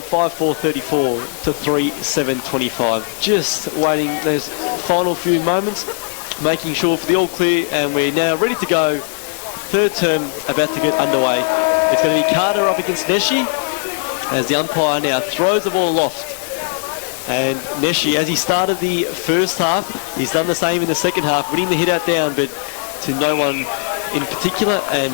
5:4:34 to 3:7:25. Just waiting those final few moments, making sure for the all clear, and we're now ready to go. Third term about to get underway. It's going to be Carter up against Neshi as the umpire now throws the ball aloft. And Neshi, as he started the first half, he's done the same in the second half, winning the hit out down, but to no one in particular, and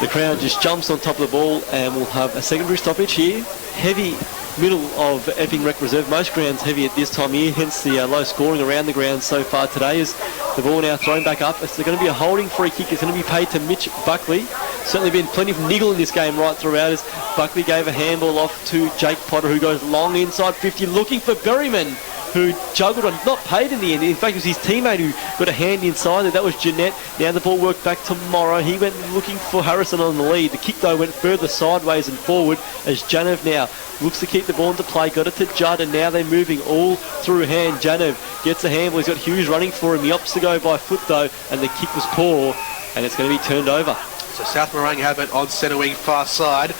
the crowd just jumps on top of the ball, and we'll have a secondary stoppage here. Heavy middle of Epping Rec Reserve. Most grounds heavy at this time of year, hence the low scoring around the ground so far today. Is the ball now thrown back up. It's going to be a holding free kick. It's going to be paid to Mitch Buckley. Certainly been plenty of niggle in this game right throughout, as Buckley gave a handball off to Jake Potter, who goes long inside 50, looking for Berryman, who juggled on, not paid in the end. In fact, it was his teammate who got a hand inside there. That was Jeanette. Now the ball worked back to Morrow. He went looking for Harrison on the lead. The kick, though, went further sideways and forward as Janev now looks to keep the ball into play. Got it to Judd, and now they're moving all through hand. Janev gets a handball. He's got Hughes running for him. He opts to go by foot, though, and the kick was poor, and it's going to be turned over. So South Morang have it on centre wing, far side.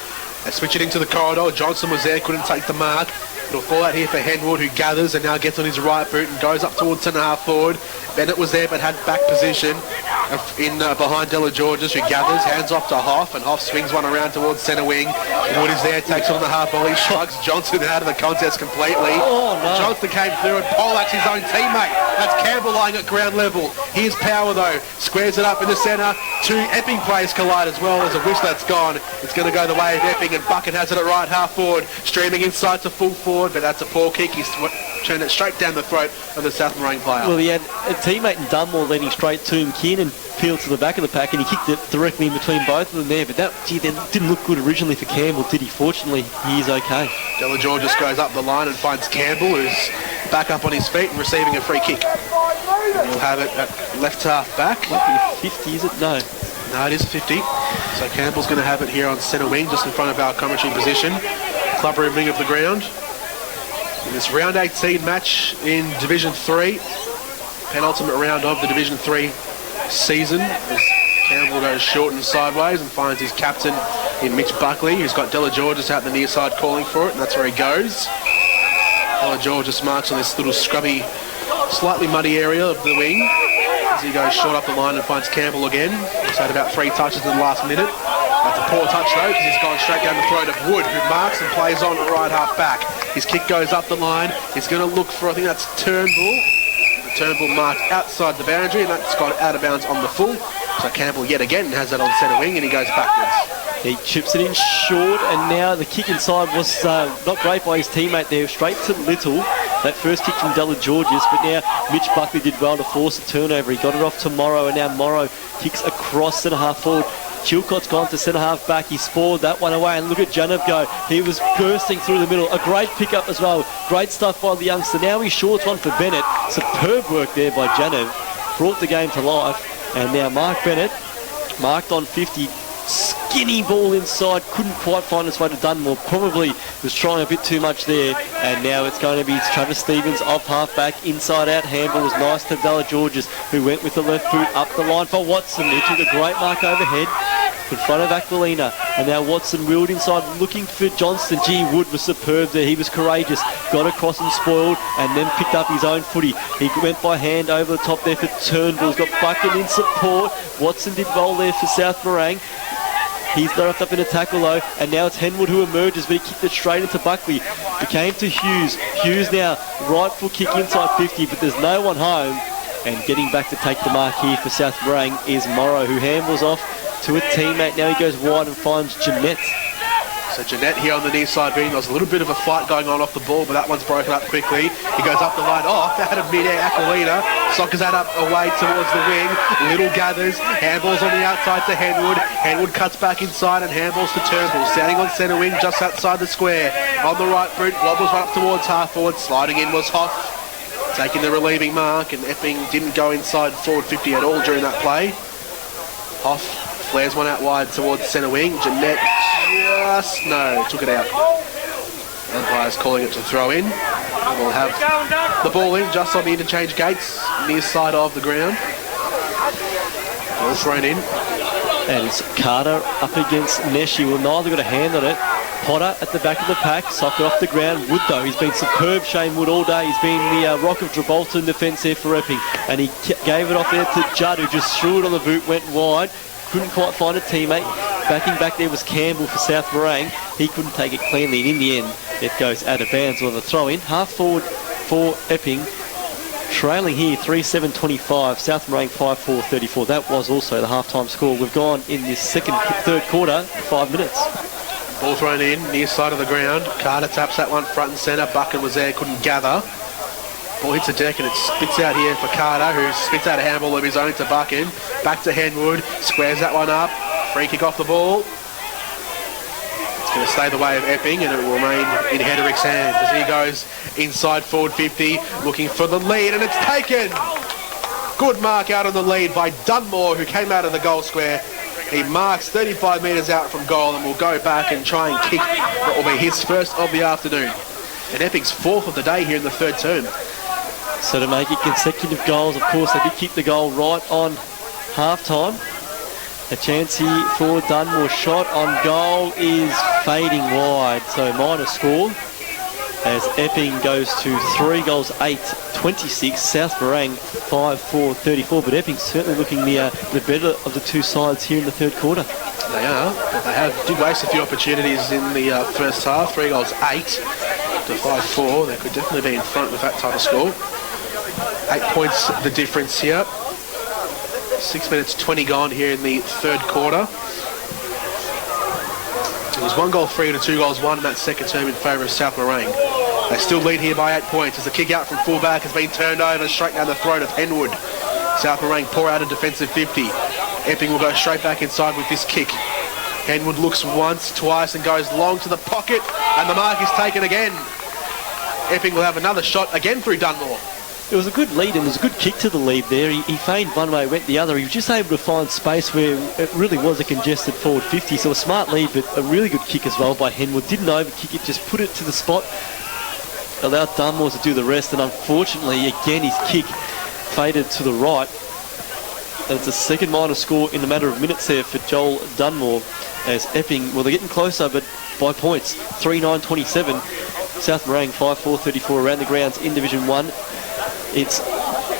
They switch it into the corridor. Johnson was there, couldn't take the mark. It'll fall out here for Henwood, who gathers and now gets on his right boot and goes up towards centre half forward. Bennett was there but had back position in behind Della Georges, who gathers, hands off to Hoff, and Hoff swings one around towards centre wing. Wood is there, takes on the half volley, shrugs Johnson out of the contest completely. Oh, no. Johnson came through and Polak's his own teammate. That's Campbell lying at ground level. Here's Power though, squares it up in the centre. Two Epping players collide as well. As a whistle that's gone. It's going to go the way of Epping, and Bucket has it at right half forward, streaming inside to full forward, but that's a poor kick. He's turned it straight down the throat of the South Morang player. Well, he had a teammate in Dunmore leading straight to him. Kiernan peeled to the back of the pack, and he kicked it directly in between both of them there. But that didn't look good originally for Campbell, did he? Fortunately, he is okay. Della Georges goes up the line and finds Campbell, who's back up on his feet and receiving a free kick. And he'll have it at left half back. Might be 50, is it? No. No, it is 50. So Campbell's going to have it here on centre wing, just in front of our commentary position. Club room wing of the ground. In this round 18 match in Division 3, penultimate round of the Division 3 season, as Campbell goes short and sideways and finds his captain in Mitch Buckley, who's got Della Georges out the near side calling for it, and that's where he goes. Della Georges marks on this little scrubby, slightly muddy area of the wing as he goes short up the line and finds Campbell again. He's had about 3 touches in the last minute. That's a poor touch though, because he's gone straight down the throat of Wood, who marks and plays on at right half back. His kick goes up the line. He's going to look for, I think that's Turnbull. The Turnbull marked outside the boundary, and that's gone out of bounds on the full. So Campbell yet again has that on centre wing, and he goes backwards. He chips it in short, and now the kick inside was not great by his teammate there, straight to Little. That first kick from Della Georges, but now Mitch Buckley did well to force the turnover. He got it off to Morrow, and now Morrow kicks across centre half forward. Chilcott's gone to centre half back. He's spoiled that one away, and look at Janev go. He was bursting through the middle. A great pickup as well. Great stuff by the youngster. Now he shorts one for Bennett. Superb work there by Janev. Brought the game to life. And now Mark Bennett, marked on 50. Skinny ball inside, couldn't quite find its way to Dunmore, probably was trying a bit too much there, and now it's going to be Travis Stevens off half back, inside out. Handball was nice to Della Georges, who went with the left boot up the line for Watson, who took a great mark overhead in front of Aquilina, and now Watson wheeled inside looking for Johnston. Gee, Wood was superb there. He was courageous, got across and spoiled, and then picked up his own footy. He went by hand over the top there for Turnbull. He's got Bucket in support. Watson did well there for South Morang. He's left up in a tackle though, and now it's Henwood who emerges, but he kicked it straight into Buckley. It came to Hughes. Hughes now, right foot kick inside 50, but there's no one home. And getting back to take the mark here for South Morang is Morrow, who handballs off to a teammate. Now he goes wide and finds Jeanette. So Jeanette here on the near side being, there's a little bit of a fight going on off the ball, but that one's broken up quickly. He goes up the line, out of mid-air, Aquilina. Sockers that up away towards the wing. Little gathers, handballs on the outside to Henwood. Henwood cuts back inside and handballs to Turnbull. Standing on centre wing just outside the square. On the right boot, wobbles right up towards half forward. Sliding in was Hoff, taking the relieving mark, and Epping didn't go inside forward 50 at all during that play. Hoff flares one out wide towards centre wing. Jeanette took it out. Umpire's calling it to throw in. And we'll have the ball in just on the interchange gates, near side of the ground. Ball thrown in. And it's Carter up against Neshi. Well, neither got a hand on it. Potter at the back of the pack, socked it off the ground. Wood, though, he's been superb, Shane Wood, all day. He's been the rock of Gibraltar in defence there for Epping. And he gave it off there to Judd, who just threw it on the boot, went wide. Couldn't quite find a teammate. Backing back there was Campbell for South Morang. He couldn't take it cleanly, and in the end, it goes out of bounds on the throw-in. Half forward for Epping. Trailing here, 3-7-25. South Morang 5-4-34. That was also the half-time score. We've gone in this third quarter, 5 minutes. Ball thrown in, near side of the ground. Carter taps that one front and centre. Bucket was there, couldn't gather. Ball hits the deck and it spits out here for Carter, who spits out a handball of his own to Bucket. Back to Henwood, squares that one up. Free kick off the ball. It's going to stay the way of Epping, and it will remain in Hederick's hands as he goes inside forward 50, looking for the lead, and it's taken. Good mark out on the lead by Dunmore, who came out of the goal square. He marks 35 metres out from goal and will go back and try and kick what will be his first of the afternoon. And Epping's fourth of the day here in the third term. So to make it consecutive goals, of course, they did keep the goal right on half-time. A chance here for Dunmore. Shot on goal is fading wide, so minor score as Epping goes to 3 goals, 8-26. South Morang 5-4-34, but Epping's certainly looking the better of the two sides here in the third quarter. They are, but they did waste a few opportunities in the first half. 3 goals, 8 to 5-4. They could definitely be in front with that type of score. 8 points the difference here. 6 minutes 20 gone here in the third quarter. It was 1 goal 3 to 2 goals 1 in that second term in favour of South Morang. They still lead here by 8 points as the kick out from fullback has been turned over straight down the throat of Henwood. South Morang pour out a defensive 50. Epping will go straight back inside with this kick. Henwood looks once, twice and goes long to the pocket, and the mark is taken again. Epping will have another shot again through Dunmore. It was a good lead and it was a good kick to the lead there. He feigned one way, went the other. He was just able to find space where it really was a congested forward 50. So a smart lead, but a really good kick as well by Henwood. Didn't overkick it, just put it to the spot. Allowed Dunmore to do the rest. And unfortunately, again, his kick faded to the right. And it's a second minor score in a matter of minutes there for Joel Dunmore. As Epping, well, they're getting closer, but by points. 3-9-27. South Morang 5-4-34 around the grounds in Division 1. It's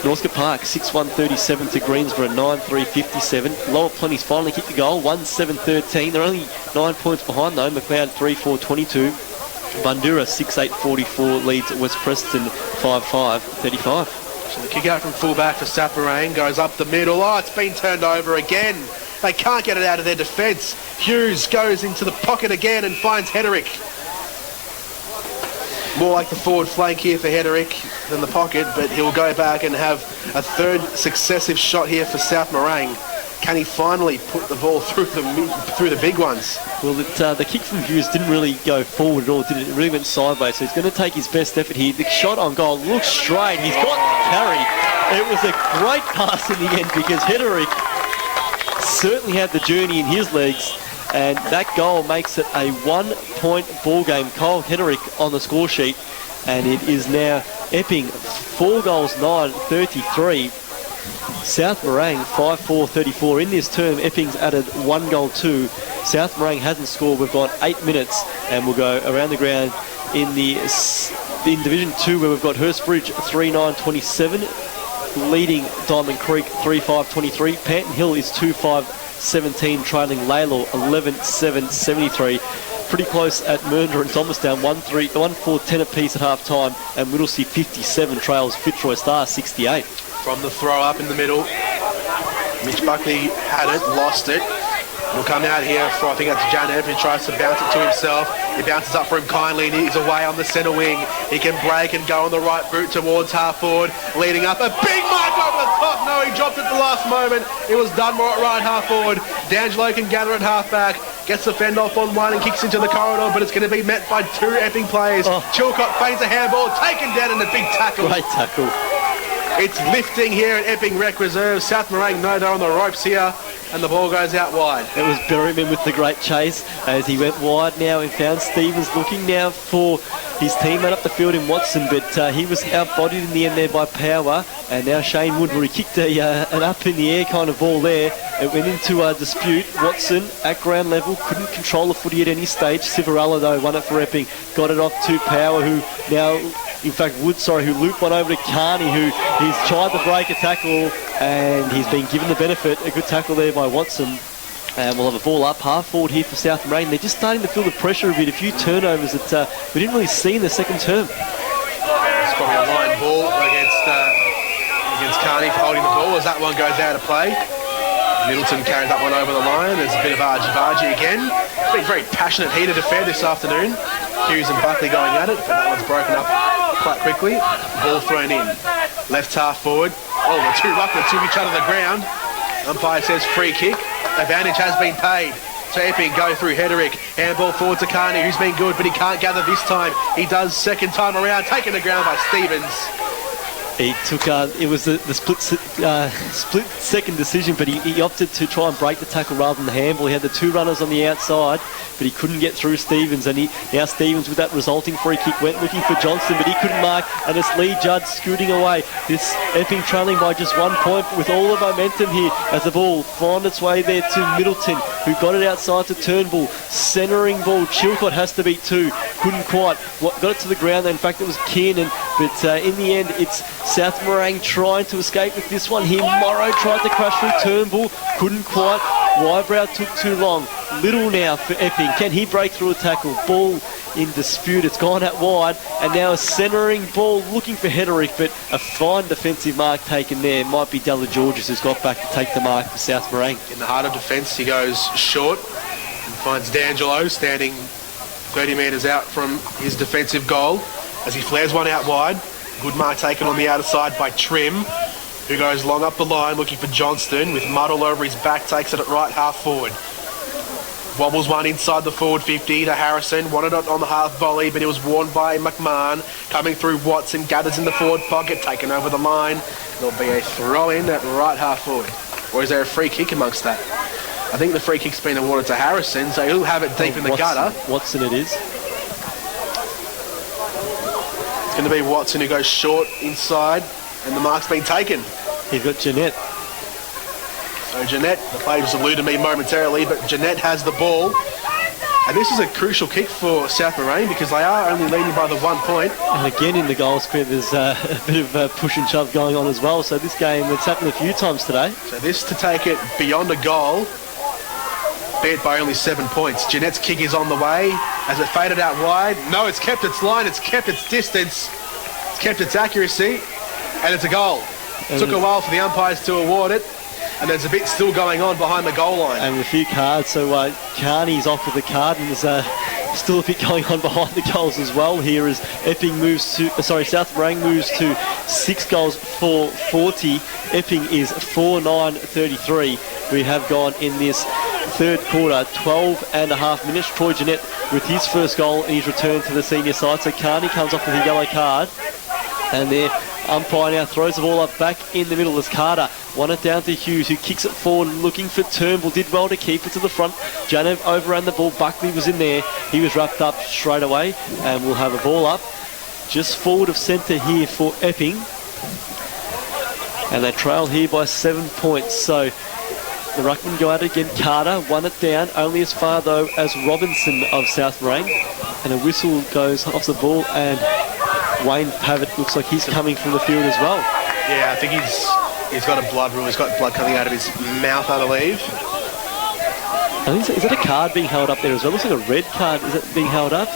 Northcote Park 6-1-37 to Greensboro 9-3-57. Lower Plenty's finally kicked the goal 1-7-13. They're only 9 points behind though. McLeod 3-4-22. Bundoora 6-8-44 leads West Preston 5-5-35. So the kick out from fullback for South Morang goes up the middle. Oh, it's been turned over again. They can't get it out of their defence. Hughes goes into the pocket again and finds Hederick. More like the forward flank here for Hederick than the pocket, but he'll go back and have a third successive shot here for South Morang. Can he finally put the ball through the big ones? Well, the kick from Hughes didn't really go forward at all, did it? It really went sideways, so he's going to take his best effort here. The shot on goal looks straight. He's got carry. It was a great pass in the end because Hederick certainly had the journey in his legs. And that goal makes it a 1-point ball game. Kyle Hederick on the score sheet. And it is now Epping 4 goals 9-33. South Morang 5-4-34. In this term, Epping's added 1 goal 2. South Morang hasn't scored. We've got 8 minutes and we'll go around the ground in Division 2 where we've got Hurstbridge 3-9-27 leading Diamond Creek 3-5-23. Panton Hill is 2-5-17 trailing Laylaw 11-7-73. Pretty close at Mernda and Thomastown 1-4-10 apiece at half time, and Whittlesea 57 trails Fitzroy Star 68. From the throw up in the middle, Mitch Buckley had it, lost it. He'll come out here for, I think that's Jan Ev, who tries to bounce it to himself. He bounces up for him kindly and he's away on the centre wing. He can break and go on the right boot towards half forward, leading up a big mark over the top. No, he dropped it at the last moment. It was Dunmore at right half forward. D'Angelo can gather at half back, gets the fend off on one and kicks into the corridor, but it's going to be met by 2 Epping players. Chilcott feigns a handball, taken down in a big tackle. Great tackle. It's lifting here at Epping Rec Reserve. South Morang no on the ropes here, and the ball goes out wide. It was Berryman with the great chase as he went wide now and found Stevens looking now for his teammate up the field in Watson, but he was outbodied in the end there by Power, and now Shane Woodbury kicked an up in the air kind of ball there. It went into a dispute. Watson at ground level couldn't control the footy at any stage. Civarella though won it for Epping, got it off to Power, who now, in fact Wood, who looped one over to Carney, who he's tried to break a tackle and he's been given the benefit. A good tackle there by Watson. And we'll have a ball up, half forward here for South Morang. They're just starting to feel the pressure a bit. A few turnovers that we didn't really see in the second term. It's probably a line ball against Carney for holding the ball as that one goes out of play. Middleton carried that one over the line. There's a bit of argy-bargy again. It's been a very passionate, heated affair this afternoon. Hughes and Buckley going at it, but that one's broken up quite quickly. Ball thrown in. Left half forward. Oh, the two ruckmen took each other to the ground. Umpire says free kick. Advantage has been paid. So Epping go through Hederick. Handball forward to Carney, who's been good, but he can't gather this time. He does second time around, taken to ground by Stevens. He took, it was the split second decision, but he opted to try and break the tackle rather than the handball. He had the two runners on the outside, but he couldn't get through Stevens, and now Stevens with that resulting free kick went looking for Johnston, but he couldn't mark, and it's Lee Judd scooting away. This Epping trailing by just 1 point, but with all the momentum here as the ball found its way there to Middleton, who got it outside to Turnbull. Centering ball, Chilcott has to beat two, couldn't quite, got it to the ground. In fact, it was Kiernan, but in the end, it's South Morang trying to escape with this one here. Morrow tried to crush through Turnbull, couldn't quite. Wybrow took too long. Little now for Epping. Can he break through a tackle? Ball in dispute. It's gone out wide, and now a centering ball looking for Hederick, but a fine defensive mark taken there. Might be Della Georges who's got back to take the mark for South Morang. In the heart of defence, he goes short and finds D'Angelo standing 30 metres out from his defensive goal as he flares one out wide. Good mark taken on the outer side by Trim, who goes long up the line looking for Johnston with mud all over his back, takes it at right half forward. Wobbles one inside the forward 50 to Harrison, wanted it on the half volley, but it was warned by McMahon. Coming through Watson, gathers in the forward pocket, taken over the line. There'll be a throw in at right half forward. Or is there a free kick amongst that? I think the free kick's been awarded to Harrison, so he'll have it deep in the gutter. Watson it is. It's going to be Watson who goes short inside, and the mark's been taken. He's got Jeanette. So Jeanette, the play just eluded me momentarily, but Jeanette has the ball. And this is a crucial kick for South Morang because they are only leading by the 1 point. And again in the goal square, there's a bit of push and shove going on as well. So this game, it's happened a few times today. So this to take it beyond a goal, be it by only 7 points. Jeanette's kick is on the way. Has it faded out wide? No, it's kept its line, it's kept its distance, it's kept its accuracy, and it's a goal. It took a while for the umpires to award it, and there's a bit still going on behind the goal line. And a few cards, so Carney's off with the card, and there's still a bit going on behind the goals as well here as Epping moves to, South Morang moves to 6 goals for 40. Epping is 4-9-33. We have gone in this third quarter, 12 and a half minutes. Troy Jeanette with his first goal and his return to the senior side. So Carney comes off with a yellow card, and there umpire now throws the ball up back in the middle as Carter won it down to Hughes, who kicks it forward looking for Turnbull. Did well to keep it to the front. Janev overran the ball. Buckley was in there. He was wrapped up straight away, and we'll have a ball up just forward of centre here for Epping, and they trail here by 7 points. So the ruckman go out again. Carter won it down only as far though as Robinson of South Morang, and a whistle goes off the ball, and Wayne Pavitt looks like he's coming from the field as well. Yeah, I think he's got a blood rule. He's got blood coming out of his mouth, I believe. I think is that a card being held up there as well? Looks like a red card. Is it being held up?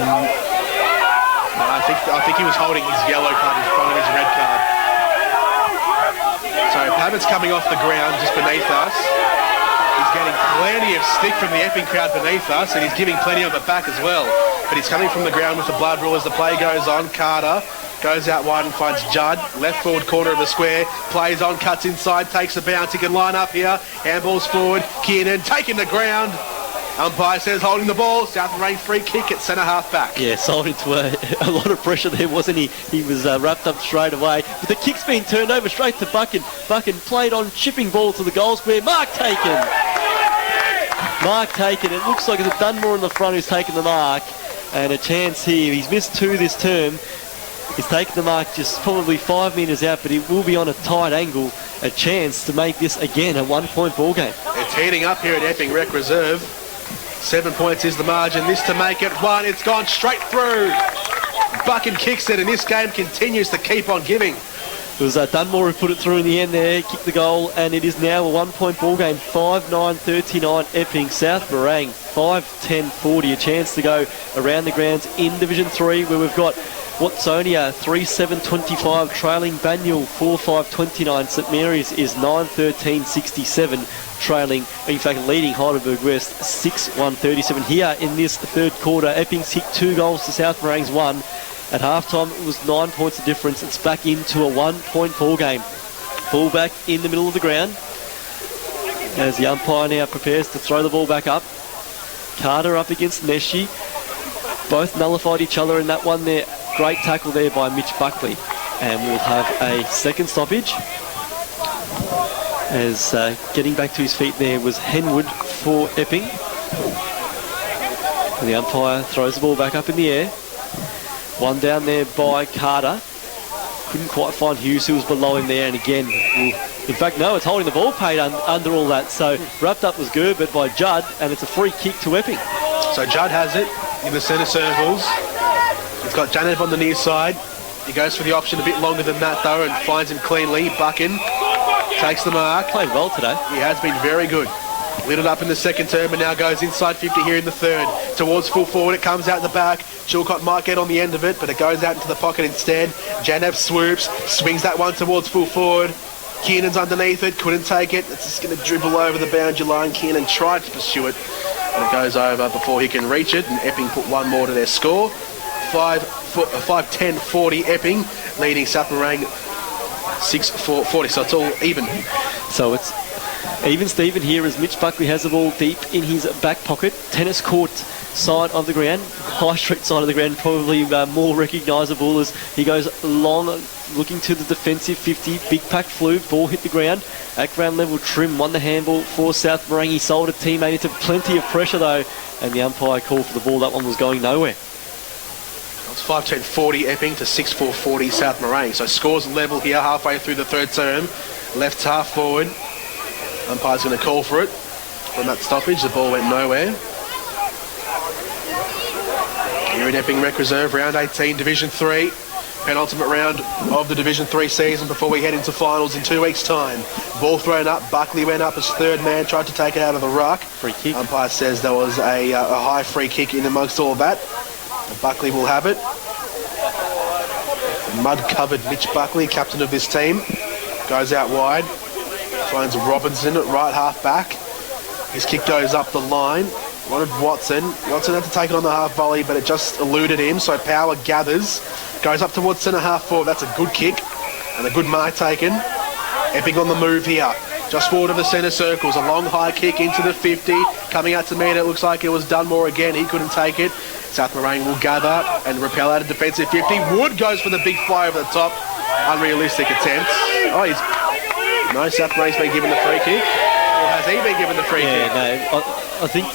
No, I think he was holding his yellow card in front of his red card. So Pavitt's coming off the ground just beneath us. He's getting plenty of stick from the Epping crowd beneath us, and he's giving plenty on the back as well. But he's coming from the ground with the blood rule as the play goes on. Carter goes out wide and finds Judd, left forward corner of the square, plays on, cuts inside, takes a bounce. He can line up here, handballs forward. Kiernan taking the ground. Umpire says holding the ball. South Morang free kick at centre half back. Yeah, sold into a lot of pressure there, wasn't he? He was wrapped up straight away. But the kick's been turned over straight to Buchan. Buchan played on, chipping ball to the goal square. Mark taken. It looks like it's Dunmore in the front who's taken the mark. And a chance here. He's missed 2 this term. He's taken the mark just probably 5 metres out, but he will be on a tight angle. A chance to make this again a 1-point ball game. It's heating up here at Epping Rec Reserve. 7 points is the margin. This to make it 1. It's gone straight through. Buchan kicks it, and this game continues to keep on giving. It was Dunmore who put it through in the end there, kicked the goal, and it is now a 1-point ball game. 5-9-39 Epping, South Morang 5-10-40. A chance to go around the grounds in Division 3, where we've got Watsonia 3-7-25 trailing Banyule 4-5-29. St Mary's is 9-13-67 trailing, in fact leading Heidelberg West 6-1-37. Here in this third quarter, Epping's hit 2 goals to South Morang's 1. At half-time, it was 9 points of difference. It's back into a 1-point ball game. Ball back in the middle of the ground as the umpire now prepares to throw the ball back up. Carter up against Neshi. Both nullified each other in that one there. Great tackle there by Mitch Buckley. And we'll have a second stoppage. As getting back to his feet there was Henwood for Epping. And the umpire throws the ball back up in the air. One down there by Carter. Couldn't quite find Hughes, who was below him there. And again, in fact, no, it's holding the ball paid under all that. So wrapped up was Gerbert by Judd, and it's a free kick to Epping. So Judd has it in the centre circles. He's got Janev on the near side. He goes for the option a bit longer than that, though, and finds him cleanly. Buchan takes the mark. Played well today. He has been very good. Lit it up in the second term and now goes inside 50 here in the third. Towards full forward, it comes out the back. Chilcott might get on the end of it, but it goes out into the pocket instead. Janev swoops, swings that one towards full forward. Kiernan's underneath it, couldn't take it. It's just going to dribble over the boundary line. Kiernan tried to pursue it, and it goes over before he can reach it, and Epping put 1 more to their score. 5-10-40 Epping, leading South Morang 6-4-40, so it's all even. So it's even Steven here as Mitch Buckley has the ball deep in his back pocket. Tennis court side of the ground, High Street side of the ground, probably more recognisable as he goes long, looking to the defensive 50. Big pack flew, ball hit the ground. At ground level, Trim won the handball for South Morang. He sold a teammate into plenty of pressure though, and the umpire called for the ball. That one was going nowhere. It's 5-10-40 Epping to 6-4-40 South Morang. So scores level here halfway through the third term. Left half forward. Umpire's going to call for it from that stoppage. The ball went nowhere. Here at Epping Rec Reserve, round 18, Division 3. Penultimate round of the Division 3 season before we head into finals in 2 weeks' time. Ball thrown up. Buckley went up as third man, tried to take it out of the ruck. Free kick. Umpire says there was a high free kick in amongst all of that. Buckley will have it. Mud-covered Mitch Buckley, captain of this team, goes out wide. Finds Robinson at right half back. His kick goes up the line. Wanted Watson. Watson had to take it on the half volley, but it just eluded him. So Power gathers. Goes up towards centre half forward. That's a good kick and a good mark taken. Epping on the move here. Just forward of the centre circles. A long high kick into the 50. Coming out to meet it. Looks like it was Dunmore again. He couldn't take it. South Morang will gather and repel out of defensive 50. Wood goes for the big fly over the top. Unrealistic attempts. No, South Morang's been given the free kick. Or has he been given the free kick? No, I think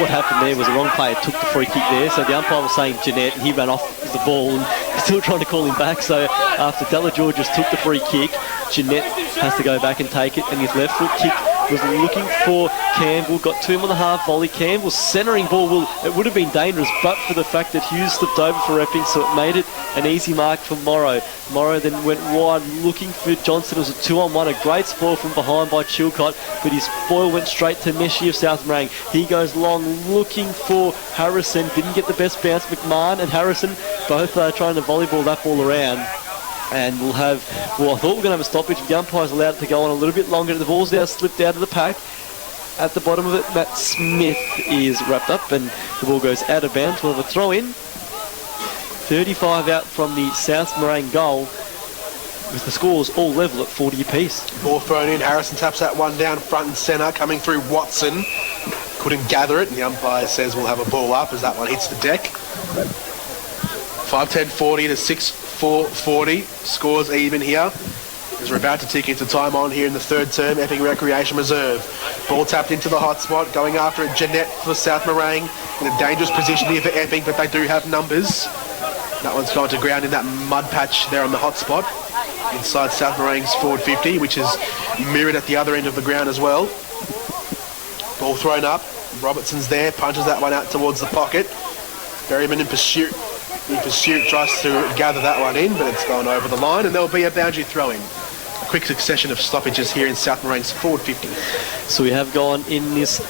what happened there was the wrong player took the free kick there. So the umpire was saying Jeanette, and he ran off the ball and still trying to call him back. So after Della Georges took the free kick, Jeanette has to go back and take it. And his left foot kick was looking for Campbell, got to him on the half volley. Campbell's centering ball, it would have been dangerous, but for the fact that Hughes slipped over for Epping, so it made it an easy mark for Morrow. Morrow then went wide looking for Johnson. It was a 2-on-1, a great spoil from behind by Chilcott, but his spoil went straight to Meshi of South Morang. He goes long looking for Harrison, didn't get the best bounce. McMahon and Harrison both trying to volleyball that ball around. And we'll have, I thought we were going to have a stoppage. The umpire's allowed it to go on a little bit longer. The ball's now slipped out of the pack. At the bottom of it, Matt Smith is wrapped up and the ball goes out of bounds. We'll have a throw in. 35 out from the South Morang goal, with the scores all level at 40 apiece. Ball thrown in. Harrison taps that one down front and centre, coming through Watson. couldn't gather it, and the umpire says we'll have a ball up as that one hits the deck. 5:10:40 to 6:4:40. Scores even here as we're about to tick into time on here in the third term. Epping Recreation Reserve. Ball tapped into the hot spot. Going after it, Jeanette for South Morang. In a dangerous position here for Epping, but they do have numbers. That one's going to ground in that mud patch there on the hot spot. Inside South Morang's forward 50, which is mirrored at the other end of the ground as well. Ball thrown up. Robertson's there, punches that one out towards the pocket. Berryman in pursuit. Tries to gather that one in, but it's gone over the line, and there'll be a boundary throw-in. A quick succession of stoppages here in South Morang's forward 50. So we have gone in this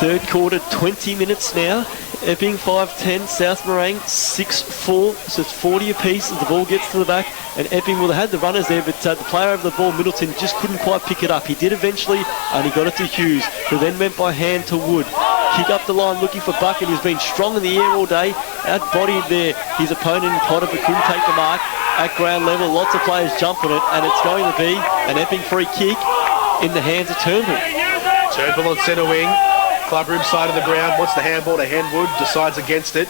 third quarter 20 minutes now. Epping 5-10, South Morang 6-4, so it's 40 apiece as the ball gets to the back, and Epping, well, they had the runners there, but the player over the ball, Middleton, just couldn't quite pick it up. He did eventually, and he got it to Hughes, who then went by hand to Wood. Kick up the line looking for Buck, and he's been strong in the air all day. Out-bodied there his opponent in Potter, but couldn't take the mark. At ground level, lots of players jump on it, and it's going to be an Epping free kick in the hands of Turnbull. Turnbull on centre wing. Clubroom side of the ground, wants the handball to Henwood, decides against it.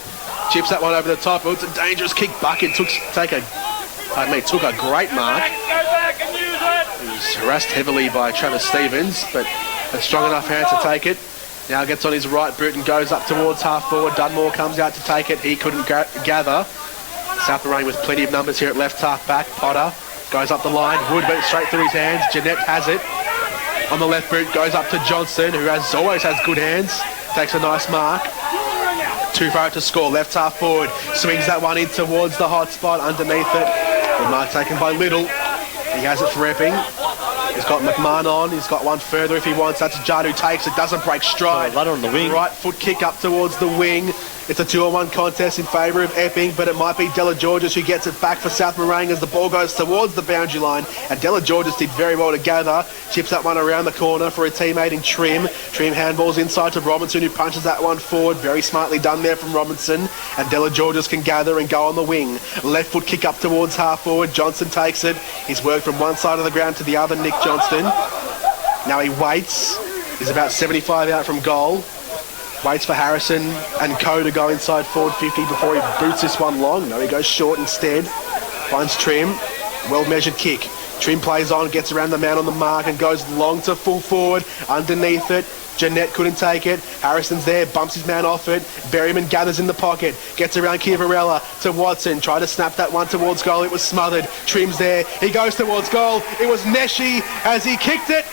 Chips that one over the top. Oh, it's a dangerous kick. Bucket took a great mark. He was harassed heavily by Travis Stevens, but a strong enough hand to take it. Now gets on his right boot and goes up towards half forward. Dunmore comes out to take it. He couldn't gather. South Morang with plenty of numbers here at left half back. Potter goes up the line. Wood went straight through his hands. Jeanette has it. On the left boot, goes up to Johnson, who always has good hands. Takes a nice mark. Too far out to score. Left half forward. Swings that one in towards the hot spot underneath it. Good mark taken by Little. He has it for Epping. He's got McMahon on. He's got one further if he wants. That's Judd who takes it. Doesn't break stride. Runner on the wing. Right foot kick up towards the wing. It's a 2-on-1 contest in favour of Epping, but it might be Della Georges who gets it back for South Morang as the ball goes towards the boundary line. And Della Georges did very well to gather. Chips that one around the corner for a teammate in Trim. Trim handballs inside to Robinson, who punches that one forward. Very smartly done there from Robinson. And Della Georges can gather and go on the wing. Left foot kick up towards half forward. Johnson takes it. He's worked from one side of the ground to the other, Nick Johnston. Now he waits. He's about 75 out from goal. Waits for Harrison and Co to go inside forward 50 before he boots this one long. No, he goes short instead. Finds Trim. Well-measured kick. Trim plays on, gets around the man on the mark and goes long to full forward. Underneath it. Jeanette couldn't take it. Harrison's there, bumps his man off it. Berryman gathers in the pocket. Gets around Kivarella to Watson. Tried to snap that one towards goal. It was smothered. Trim's there. He goes towards goal. It was Neshi as he kicked it.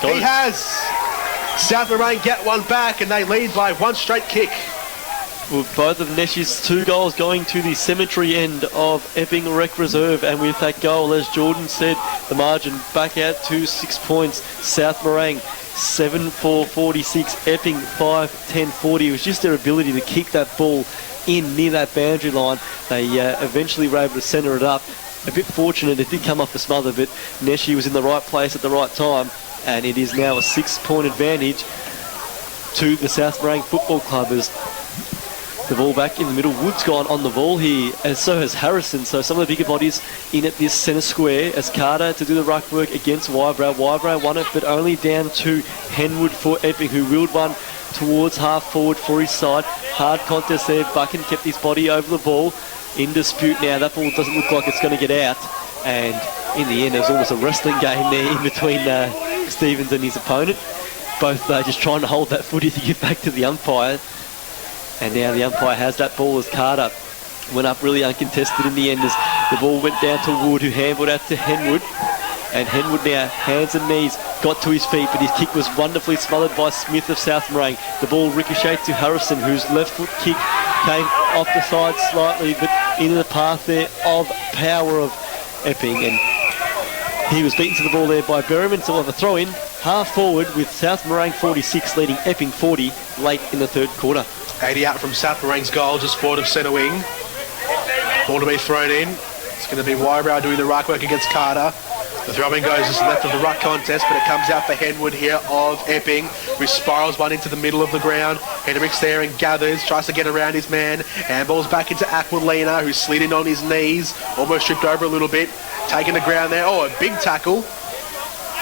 He has. South Morang get one back and they lead by one straight kick. With both of Neshi's 2 goals going to the cemetery end of Epping Rec Reserve, and with that goal, as Jordan said, the margin back out to 6 points. South Morang 7-4-46, Epping 5-10-40. It was just their ability to kick that ball in near that boundary line. They eventually were able to centre it up. A bit fortunate, it did come off the smother, but Neshi was in the right place at the right time. And it is now a 6-point advantage to the South Morang Football Club as the ball back in the middle. Wood's gone on the ball here, and so has Harrison. So some of the bigger bodies in at this centre square as Carter to do the ruck work against Wybrow. Wybrow won it, but only down to Henwood for Epping, who wheeled one towards half forward for his side. Hard contest there. Buchan kept his body over the ball. In dispute now. That ball doesn't look like it's going to get out. And in the end, there was almost a wrestling game there in between Stevens and his opponent. Both just trying to hold that footy to get back to the umpire. And now the umpire has that ball as Carter went up really uncontested in the end as the ball went down to Wood, who handballed out to Henwood. And Henwood now, hands and knees, got to his feet, but his kick was wonderfully smothered by Smith of South Morang. The ball ricocheted to Harrison, whose left foot kick came off the side slightly, but into the path there of power of Epping. And he was beaten to the ball there by Berryman, so we'll have a throw in half forward with South Morang 46 leading Epping 40 late in the third quarter. 80 out from South Morang's goal, just forward of centre wing. Ball to be thrown in. It's going to be Wybrow doing the ruck work against Carter. The throw-in goes just left of the ruck contest, but it comes out for Henwood here of Epping, who spirals one into the middle of the ground. Henrik's there and gathers, tries to get around his man. Handballs back into Aquilina, who slid in on his knees, almost tripped over a little bit. Taking the ground there. Oh, a big tackle.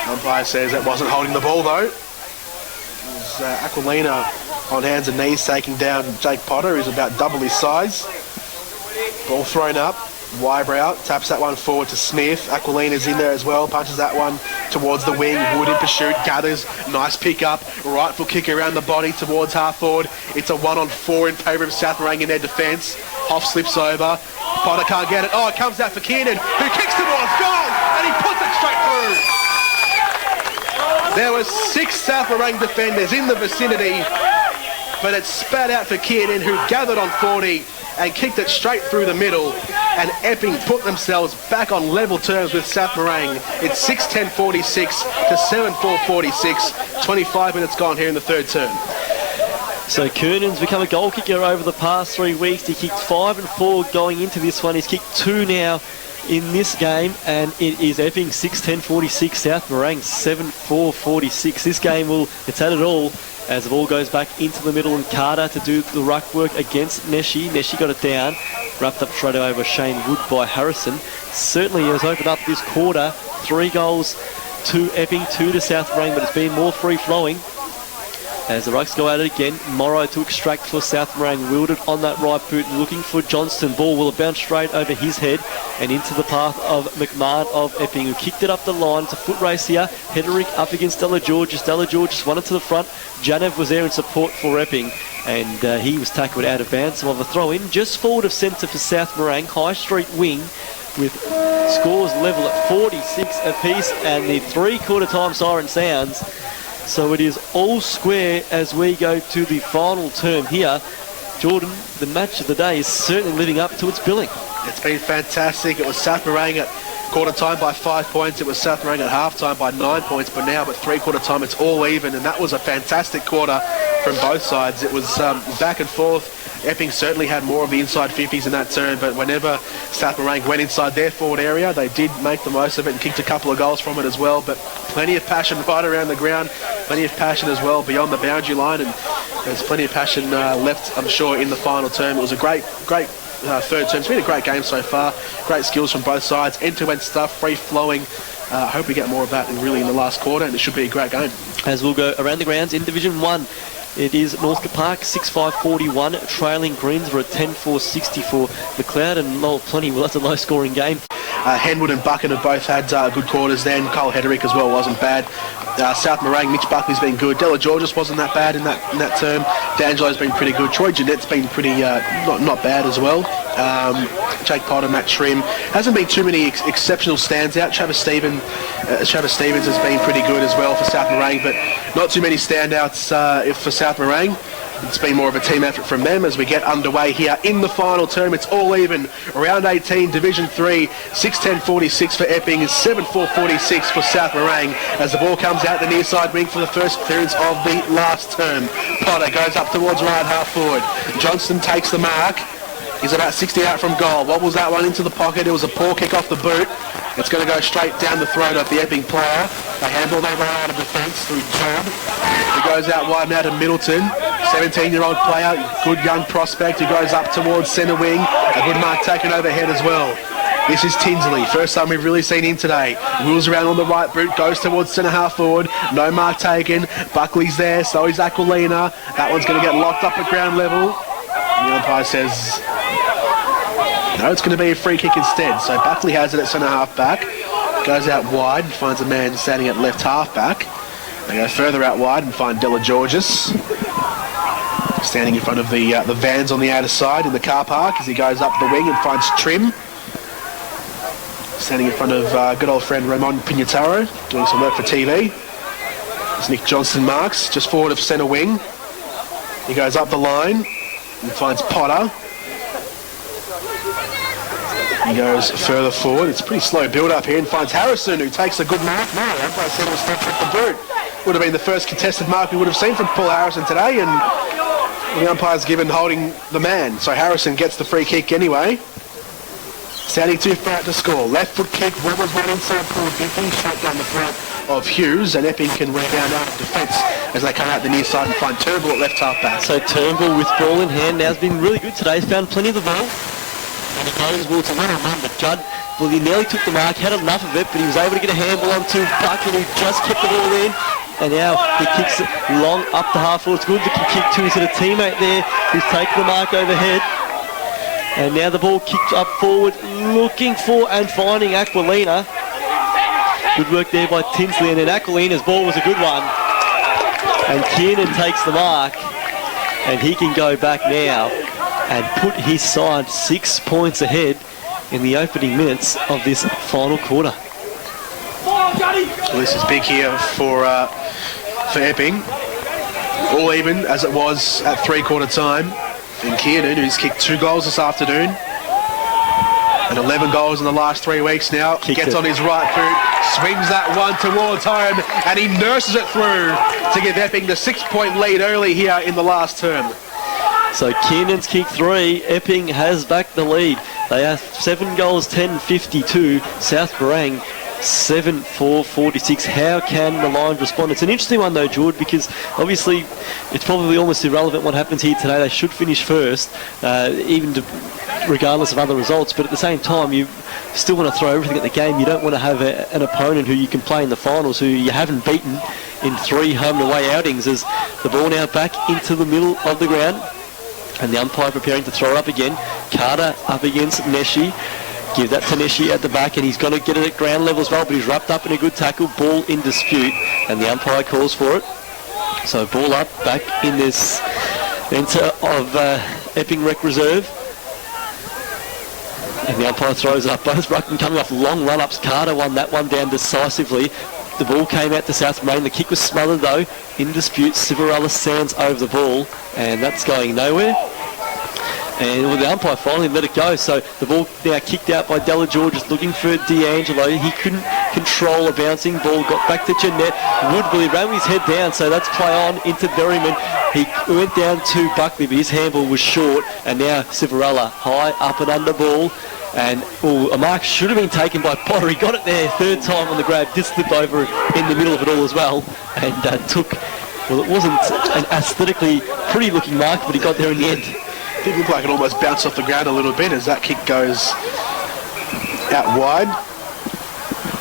Umpire says that wasn't holding the ball, though. Aquilina on hands and knees taking down Jake Potter, who's about double his size. Ball thrown up. Wybrow taps that one forward to Smith. Aquilina's in there as well, punches that one towards the wing. Wood in pursuit, gathers, nice pick up. Right foot kick around the body towards half forward. It's a 1-on-4 in favour of South Morang in their defence. Hoff slips over. Potter can't get it. Oh, it comes out for Kiernan, who kicks towards goal, and he puts it straight through. There were 6 South Morang defenders in the vicinity, but it spat out for Kiernan, who gathered on 40 and kicked it straight through the middle, and Epping put themselves back on level terms with South Morang. It's 6:10:46 to 7:4:46. 25 minutes gone here in the third term. So Kernan's become a goal kicker over the past 3 weeks. He kicked 5 and 4 going into this one. He's kicked 2 now in this game, and it is Epping 6:10:46, South Morang 7:4:46. This game it's had it all, as the ball goes back into the middle, and Carter to do the ruck work against Neshi. Neshi got it down, wrapped up straight over Shane Wood by Harrison. Certainly has opened up this quarter. 3 goals to Epping, 2 to South Morang, but it's been more free-flowing. As the rucks go at it again, Morrow to extract for South Morang, wielded on that right boot, looking for Johnston. Ball will bounce straight over his head and into the path of McMahon of Epping, who kicked it up the line. It's a foot race here. Hederick up against Della Georges. Della Georges won it to the front. Janev was there in support for Epping, and he was tackled out of bounds. Some of a throw-in just forward of centre for South Morang. High Street wing with scores level at 46 apiece, and the 3-quarter time siren sounds. So it is all square as we go to the final term here. Jordan, the match of the day is certainly living up to its billing. It's been fantastic. It was South Morang at quarter time by 5 points. It was South Morang at half time by 9 points, but now at 3-quarter time it's all even, and that was a fantastic quarter from both sides. It was back and forth. Epping certainly had more of the inside 50s in that turn, but whenever South Morang went inside their forward area, they did make the most of it and kicked a couple of goals from it as well. But plenty of passion right around the ground, plenty of passion as well beyond the boundary line, and there's plenty of passion left, I'm sure, in the final term. It was a great third term. It's been a great game so far. Great skills from both sides, end-to-end stuff, free-flowing. I hope we get more of that in the last quarter, and it should be a great game. As we'll go around the grounds in Division 1. It is Northcote Park 6-5-41, trailing Greensborough 10-4-64. McLeod and Noel Plenty, well, that's a low-scoring game. Henwood and Buchan have both had good quarters then. Cole Hederick as well wasn't bad. South Morang, Mitch Buckley's been good. Della Georges wasn't that bad in that term. D'Angelo's been pretty good. Troy Jeanette's been pretty not bad as well. Jake Potter, Matt Trim. Hasn't been too many exceptional stands out. Travis Stevens has been pretty good as well for South Morang, but not too many standouts for South Morang. It's been more of a team effort from them as we get underway here in the final term. It's all even. Round 18, Division 3, 6:10:46 for Epping, 7:4:46 for South Morang as the ball comes out the near side wing for the first clearance of the last term. Potter goes up towards right half forward. Johnston takes the mark. He's about 60 out from goal. Wobbles that one into the pocket. It was a poor kick off the boot. It's going to go straight down the throat of the Epping player. They handball that one out of defence through Todd. He goes out wide now to Middleton. 17-year-old player, good young prospect who goes up towards centre wing. A good mark taken overhead as well. This is Tinsley. First time we've really seen him today. Wheels around on the right boot, goes towards centre half forward. No mark taken. Buckley's there, so is Aquilina. That one's going to get locked up at ground level. The umpire says no, it's going to be a free kick instead. So Buckley has it at centre half back. Goes out wide and finds a man standing at left half back. They go further out wide and find Della Georges standing in front of the vans on the outer side in the car park as he goes up the wing and finds Trim standing in front of good old friend Ramon Pignataro doing some work for TV. As Nick Johnston marks just forward of centre wing. He goes up the line and finds Potter. He goes further forward. It's a pretty slow build-up here and finds Harrison, who takes a good mark. No, the umpire said it was stepped at the boot. Would have been the first contested mark we would have seen from Paul Harrison today, and the umpire's given holding the man. So Harrison gets the free kick anyway. Standing too far out to score. Left foot kick, Webber's one inside Paul Dickey, shot down the front of Hughes, and Epping can rebound out of defence as they come out the near side and find Turnbull at left half back. So Turnbull with ball in hand now has been really good today. He's found plenty of the ball. And he goes, well, it's a one-on-one, but Judd, well, he nearly took the mark, had enough of it, but he was able to get a handball onto Buckley, who just kept the ball in. and now he kicks it long up the half forward. It's good looking kick too. He's got a teammate there who's taken the mark overhead. And now the ball kicked up forward, looking for and finding Aquilina. Good work there by Tinsley, and then Aquilina's ball was a good one. And Kiernan takes the mark, and he can go back now and put his side 6 points ahead in the opening minutes of this final quarter. Well, this is big here for Epping. All even as it was at three-quarter time. And Kiernan, who's kicked 2 goals this afternoon, and 11 goals in the last 3 weeks now, gets on his right boot, swings that one towards home, and he nurses it through to give Epping the 6-point lead early here in the last term. So Kiernan's kicked 3, Epping has back the lead. They are 7 goals, 10-52, South Morang 7-4-46. How can the Lions respond? It's an interesting one though, George, because obviously it's probably almost irrelevant what happens here today. They should finish first, regardless of other results, but at the same time you still want to throw everything at the game. You don't want to have an opponent who you can play in the finals who you haven't beaten in 3 home and away outings. As the ball now back into the middle of the ground, and the umpire preparing to throw it up again. Carter up against Neshi. Give that to Neshi at the back, and he's going to get it at ground level as well, but he's wrapped up in a good tackle. Ball in dispute, and the umpire calls for it. So ball up, back in this centre of Epping Rec Reserve. And the umpire throws it up. Both ruckmen coming off long run-ups. Carter won that one down decisively. The ball came out to South Morang. The kick was smothered though. In dispute, Civarella sands over the ball, and that's going nowhere. And well, the umpire finally let it go. So the ball now kicked out by Della George, looking for D'Angelo. He couldn't control a bouncing ball. Got back to Jeanette. Woodville ran with his head down, so that's play on into Berryman. He went down to Buckley, but his handball was short. And now Civarella high up and under ball. And a mark should have been taken by Potter. He got it there 3rd time on the grab. Just slipped over in the middle of it all as well. And took, well, it wasn't an aesthetically pretty looking mark, but he got there in the end. Did look like it almost bounced off the ground a little bit as that kick goes out wide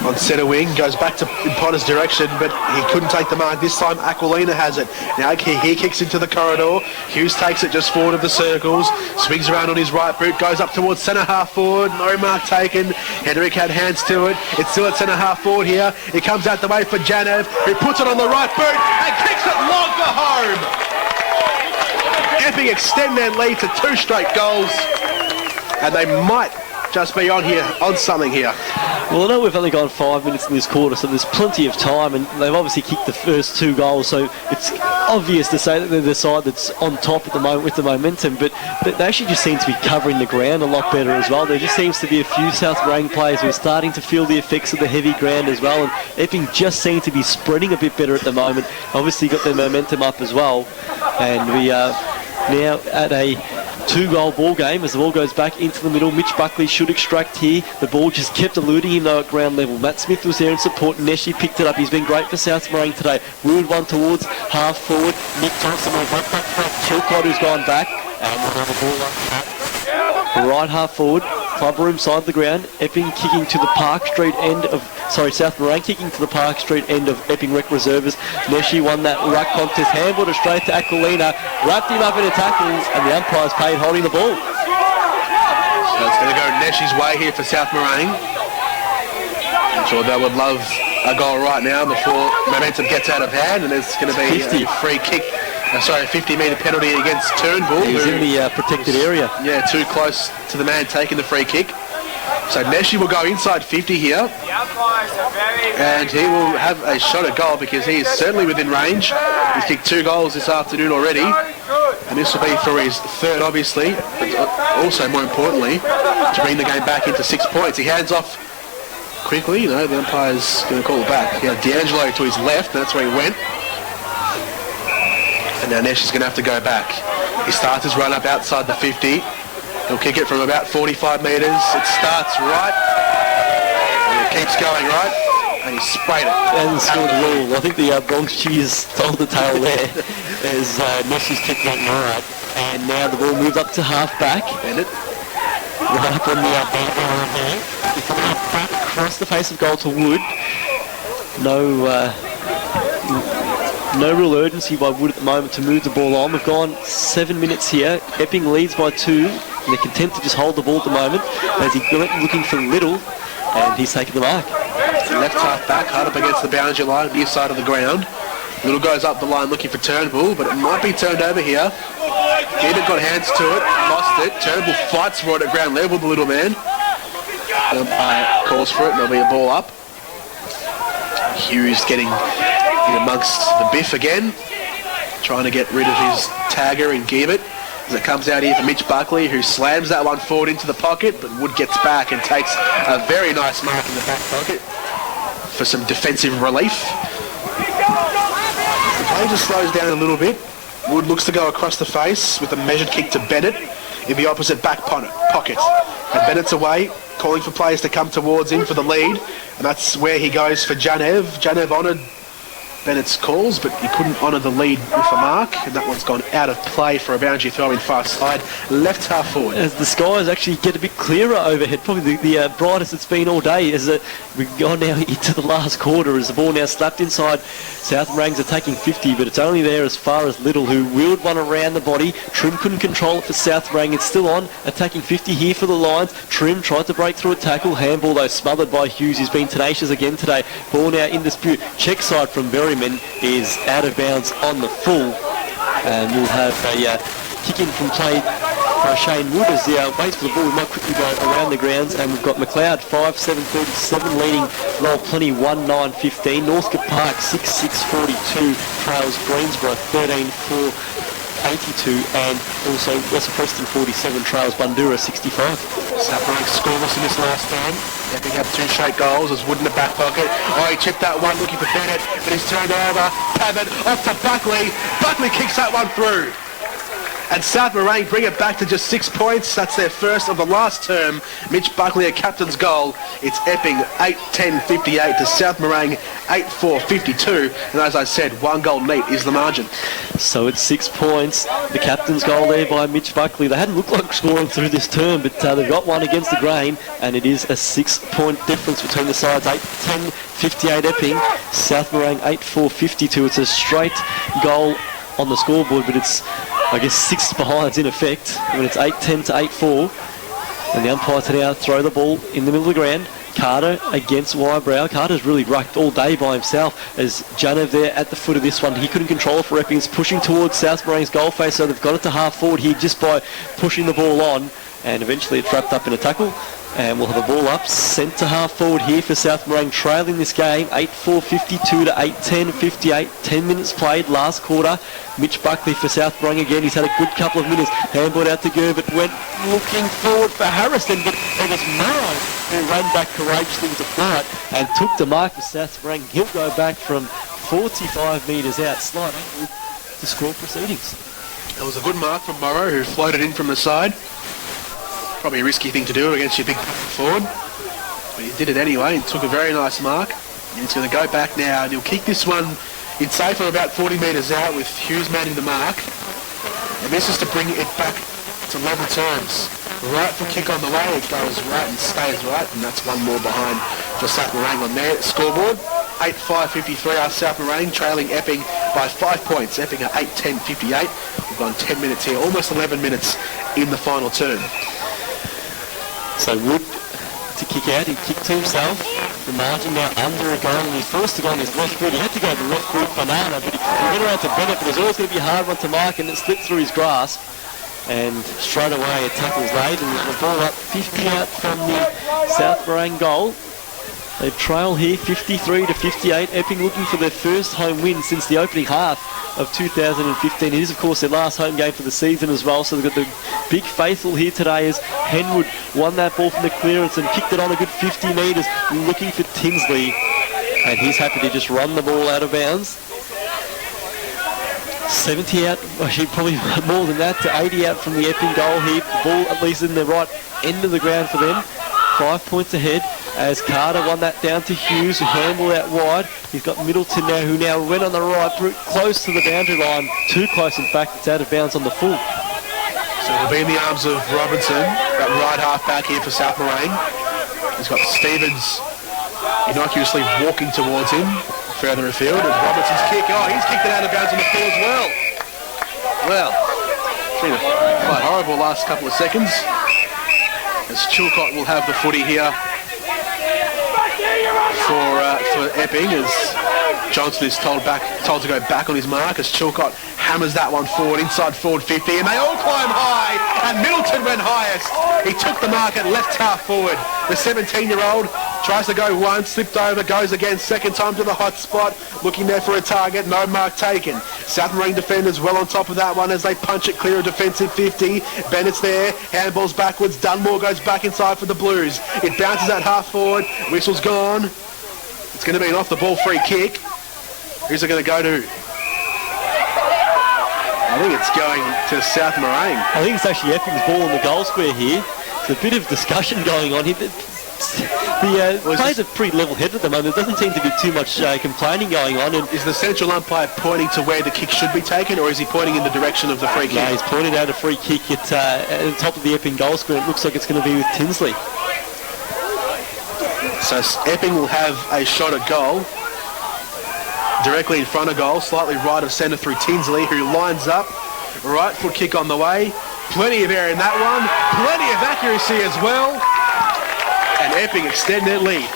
on centre wing, goes back to in Potter's direction, but he couldn't take the mark. This time Aquilina has it. Now he kicks into the corridor. Hughes takes it just forward of the circles, swings around on his right boot, goes up towards centre half forward. No mark taken. Henrik had hands to it. It's still at centre half forward here. It comes out the way for Janev, who puts it on the right boot and kicks it long for home. Epping extend their lead to 2 straight goals, and they might just be on something here. Well, I know we've only gone 5 minutes in this quarter, so there's plenty of time, and they've obviously kicked the first 2 goals, so it's obvious to say that they're the side that's on top at the moment with the momentum, but they actually just seem to be covering the ground a lot better as well. There just seems to be a few South Morang players who are starting to feel the effects of the heavy ground as well, and Epping just seem to be spreading a bit better at the moment. Obviously got their momentum up as well, and we are now at a 2-goal ball game as the ball goes back into the middle. Mitch Buckley should extract here. The ball just kept eluding him though at ground level. Matt Smith was there in support. Neshi picked it up. He's been great for South Morang today. Wheeled one towards half forward. Nick Johnson will run back for Chilcott, who's gone back. And we'll have a ball up right half forward. Club room side of the ground. Epping kicking to the Park Street end of... South Morang kicking to the Park Street end of Epping Rec Reservists. Neshi won that ruck contest. Handballed it straight to Aquilina. Wrapped him up in a tackle, and the umpire's paid holding the ball. So it's going to go Neshi's way here for South Morang. I'm sure they would love a goal right now before momentum gets out of hand, and there's going to be 50. a free kick. A 50-metre penalty against Turnbull. He's in the protected area. Yeah, too close to the man taking the free kick. So Neshi will go inside 50 here. And he will have a shot at goal because he is certainly within range. He's kicked 2 goals this afternoon already. And this will be for his 3rd, obviously. But also, more importantly, to bring the game back into 6 points. He hands off quickly. The umpire's going to call it back. D'Angelo to his left. That's where he went. And now Neshi's going to have to go back. He starts his run up outside the 50. He'll kick it from about 45 metres. It starts right. And it keeps going right. And he sprayed it. And scored a rule. I think the Bronx Cheese told the tale there as Neshi's kicked that right. And now the ball moves up to half back. And it. Right up on the back there. It's back across the face of goal to Wood. No No real urgency by Wood at the moment to move the ball on. We've gone 7 minutes here. Epping leads by 2, and they're content to just hold the ball at the moment as he went looking for Little, and he's taken the mark. Left half back, hard up against the boundary line, near side of the ground. Little goes up the line looking for Turnbull, but it might be turned over here. Gibert got hands to it, lost it. Turnbull fights for it at ground level, the little man. Calls for it, and there'll be a ball up. Hughes getting in amongst the biff again, trying to get rid of his tagger and Gibert. As it comes out here for Mitch Buckley, who slams that one forward into the pocket, but Wood gets back and takes a very nice mark in the back pocket for some defensive relief. The play just slows down a little bit. Wood looks to go across the face with a measured kick to Bennett in the opposite back pocket. And Bennett's away, calling for players to come towards him for the lead, and that's where he goes for Janev. Janev honoured Bennett's calls, but he couldn't honour the lead with a mark, and that one's gone out of play for a boundary throw in far side, left half forward. As the skies actually get a bit clearer overhead, probably the brightest it's been all day, as we've gone now into the last quarter as the ball now slapped inside. South Morang's attacking 50, but it's only there as far as Little, who wheeled one around the body. Trim couldn't control it for South Morang. It's still on, attacking 50 here for the Lions. Trim tried to break through a tackle. Handball, though, smothered by Hughes, who's been tenacious again today. Ball now in dispute. Check side from Berryman is out of bounds on the full. And we'll have a kick in from play by Shane Wood as he waits for the ball. We might quickly go around the grounds, and we've got McLeod 5-7-37 leading Noel Plenty 1-9-15. Northcote Park 6-6-42 trails Greensborough 13-4-82, and also Western Preston 47 trails Bundura 65. South Morang scoreless in this last game. Epping have 2 straight goals. There's Wood in the back pocket. Oh, he chipped that one looking for Bennett, but he's turned over. Pavitt off to Buckley. Buckley kicks that one through. And South Morang bring it back to just 6 points. That's their first of the last term. Mitch Buckley, a captain's goal. It's Epping 8-10-58 to South Morang 8-4-52. And as I said, 1 goal neat is the margin. So it's 6 points. The captain's goal there by Mitch Buckley. They hadn't looked like scoring through this term, but they've got one against the grain, and it is a 6-point difference between the sides. 8-10-58 Epping, South Morang 8-4-52. It's a straight goal on the scoreboard, but it's, I guess, 6 behinds in effect when it's 8-10 to 8-4. And the umpire to now throw the ball in the middle of the ground. Carter against Wybrow. Carter's really rucked all day by himself as Janev there at the foot of this one. He couldn't control it for Epping. It's pushing towards South Morang's goal face, so they've got it to half forward here just by pushing the ball on. And eventually it's wrapped up in a tackle. And we'll have a ball up, sent to half forward here for South Morang, trailing this game, 8-4-52 to 8-10-58. 10 minutes played, last quarter. Mitch Buckley for South Morang again. He's had a good couple of minutes. Handball out to Gerbert, went looking forward for Harrison, but it was Morang who ran back courageously with the flight and took the mark for South Morang. He'll go back from 45 metres out, slide upward to score proceedings. It was a good mark from Morrow, who floated in from the side. Probably a risky thing to do against your big forward, but he did it anyway and took a very nice mark. And he's going to go back now, and he'll kick this one in safe from about 40 metres out with Hughes manning the mark. And this is to bring it back to level terms. Right foot kick on the way, it goes right and stays right, and that's one more behind for South Morang on their scoreboard. 8-5-53 are South Morang, trailing Epping by 5 points. Epping are 8-10-58. We've gone 10 minutes here, almost 11 minutes in the final term. So Wood to kick out, he kicked to himself. The margin now under a goal, and he's forced to go on his left foot. He had to go to the left foot banana, but he went around to Bennett, but it was always going to be a hard one to mark, and it slipped through his grasp. And straight away a tackle's laid, and the ball up 50 out from the South Morang goal. They trail here 53 to 58. Epping looking for their first home win since the opening half of 2015. It is, of course, their last home game for the season as well. So they've got the big faithful here today as Henwood won that ball from the clearance and kicked it on a good 50 metres, looking for Tinsley. And he's happy to just run the ball out of bounds. 70 out, actually probably more than that, to 80 out from the Epping goal heap. The ball at least in the right end of the ground for them. 5 points ahead as Carter won that down to Hughes, who handball out wide. He's got Middleton now, who now went on the right, close to the boundary line. Too close, in fact, it's out of bounds on the full. So it'll be in the arms of Robinson, that right half back here for South Morang. He's got Stevens innocuously walking towards him. further afield. And Robertson's kick. Oh, he's kicked it out of bounds on the full as well. Well, it's been quite horrible last couple of seconds. As Chilcott will have the footy here for Epping, as Johnson is told to go back on his mark, as Chilcott hammers that one forward, inside forward 50, and they all climb high, and Middleton went highest. He took the mark at left half forward. The 17-year-old tries to go once, slipped over, goes again, second time to the hot spot, looking there for a target, no mark taken. South Morang defenders well on top of that one as they punch it clear of defensive 50. Bennett's there, handballs backwards, Dunmore goes back inside for the Blues. It bounces at half forward, whistle's gone. It's going to be an off-the-ball free kick. Who's it going to go to? I think it's going to South Morang. I think it's actually Epping's ball in the goal square here. There's a bit of discussion going on here. The players are pretty level-headed at the moment. There doesn't seem to be too much complaining going on. And is the central umpire pointing to where the kick should be taken, or is he pointing in the direction of the free kick? No, he's pointed out a free kick at the top of the Epping goal square. It looks like it's going to be with Tinsley. So Epping will have a shot at goal. Directly in front of goal, slightly right of centre through Tinsley, who lines up. Right foot kick on the way. Plenty of air in that one. Plenty of accuracy as well. And Epping extend their lead.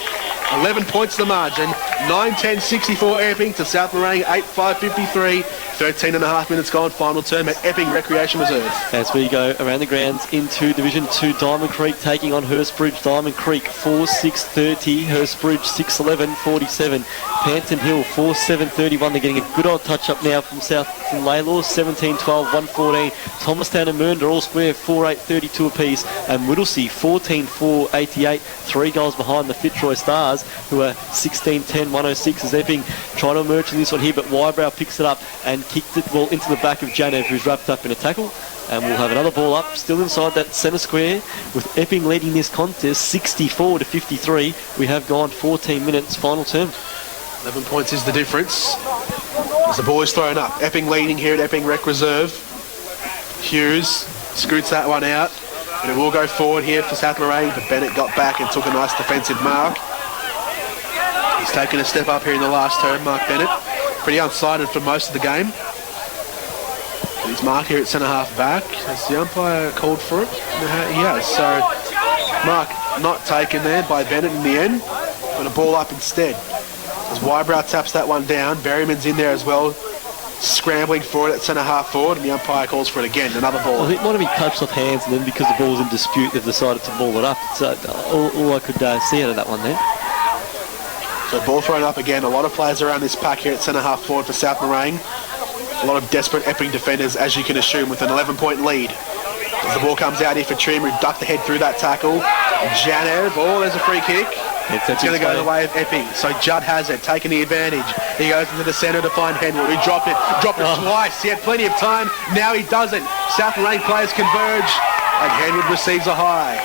11 points the margin. 9-10-64 Epping to South Morang 8-5-53. 13 and a half minutes gone, final term at Epping Recreation Reserve. As we go around the grounds into Division 2, Diamond Creek taking on Hurstbridge. Diamond Creek 4-6-30, Hurstbridge 6-11-47. Panton Hill 4-7-31. They're getting a good old touch up now from Southton Laylaw 17-12-114. Thomastown and Mernda all square 4-8-32 apiece. And Whittlesea 14-4-88. 3 goals behind the Fitzroy Stars, who are 16-10-106 as Epping trying to emerge in this one here, but Wybrow picks it up and kicked it well into the back of Janev, who's wrapped up in a tackle. And we'll have another ball up, still inside that centre square, with Epping leading this contest 64-53. We have gone 14 minutes, final term. 11 points is the difference. As the ball is thrown up, Epping leading here at Epping Rec Reserve. Hughes scoots that one out, and it will go forward here for South Morang, but Bennett got back and took a nice defensive mark. He's taken a step up here in the last term, Mark Bennett. Pretty unsighted for most of the game. His mark here at centre half back. Has the umpire called for it? He has. So mark not taken there by Bennett in the end, but a ball up instead. As Wybrow taps that one down, Berryman's in there as well, scrambling for it at centre half forward, and the umpire calls for it again. Another ball. Well, it might have been touched off hands, and then because the ball's in dispute, they've decided to ball it up. It's all I could see out of that one there. So ball thrown up again. A lot of players around this pack here at centre half forward for South Morang. A lot of desperate Epping defenders, as you can assume, with an 11-point lead. As the ball comes out here for Trim, who ducked the head through that tackle. Janev, oh, there's a free kick. It's going to go the way of Epping. So Judd has it, taking the advantage. He goes into the centre to find Henwood, who dropped it twice. He had plenty of time. Now he doesn't. South Morang players converge, and Henwood receives a high.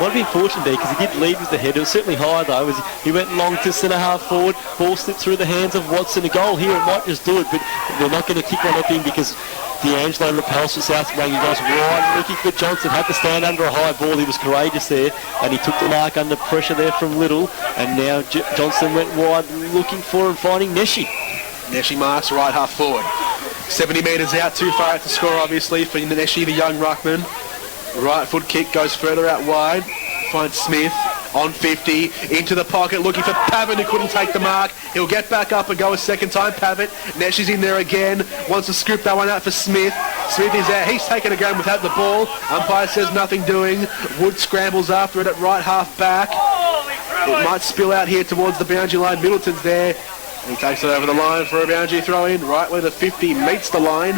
Might have been fortunate there because he did lead with the head. It was certainly high though. As he went long to centre half forward. Ball slipped through the hands of Watson. A goal here, it might just do it, but we're not going to kick one up in because D'Angelo repels for South Morang. He goes wide looking for Johnson. Had to stand under a high ball. He was courageous there, and he took the mark under pressure there from Little. And now Johnson went wide looking for and finding Neshi. Neshi marks right half forward. 70 metres out, too far out to score obviously for Neshi, the young ruckman. Right foot kick goes further out wide. Finds Smith on 50. Into the pocket looking for Pavitt, who couldn't take the mark. He'll get back up and go a second time. Pavitt. Nesh is in there again. Wants to scoop that one out for Smith. Smith is there. He's taken a game without the ball. Umpire says nothing doing. Wood scrambles after it at right half back. It might spill out here towards the boundary line. Middleton's there. And he takes it over the line for a boundary throw in. Right where the 50 meets the line.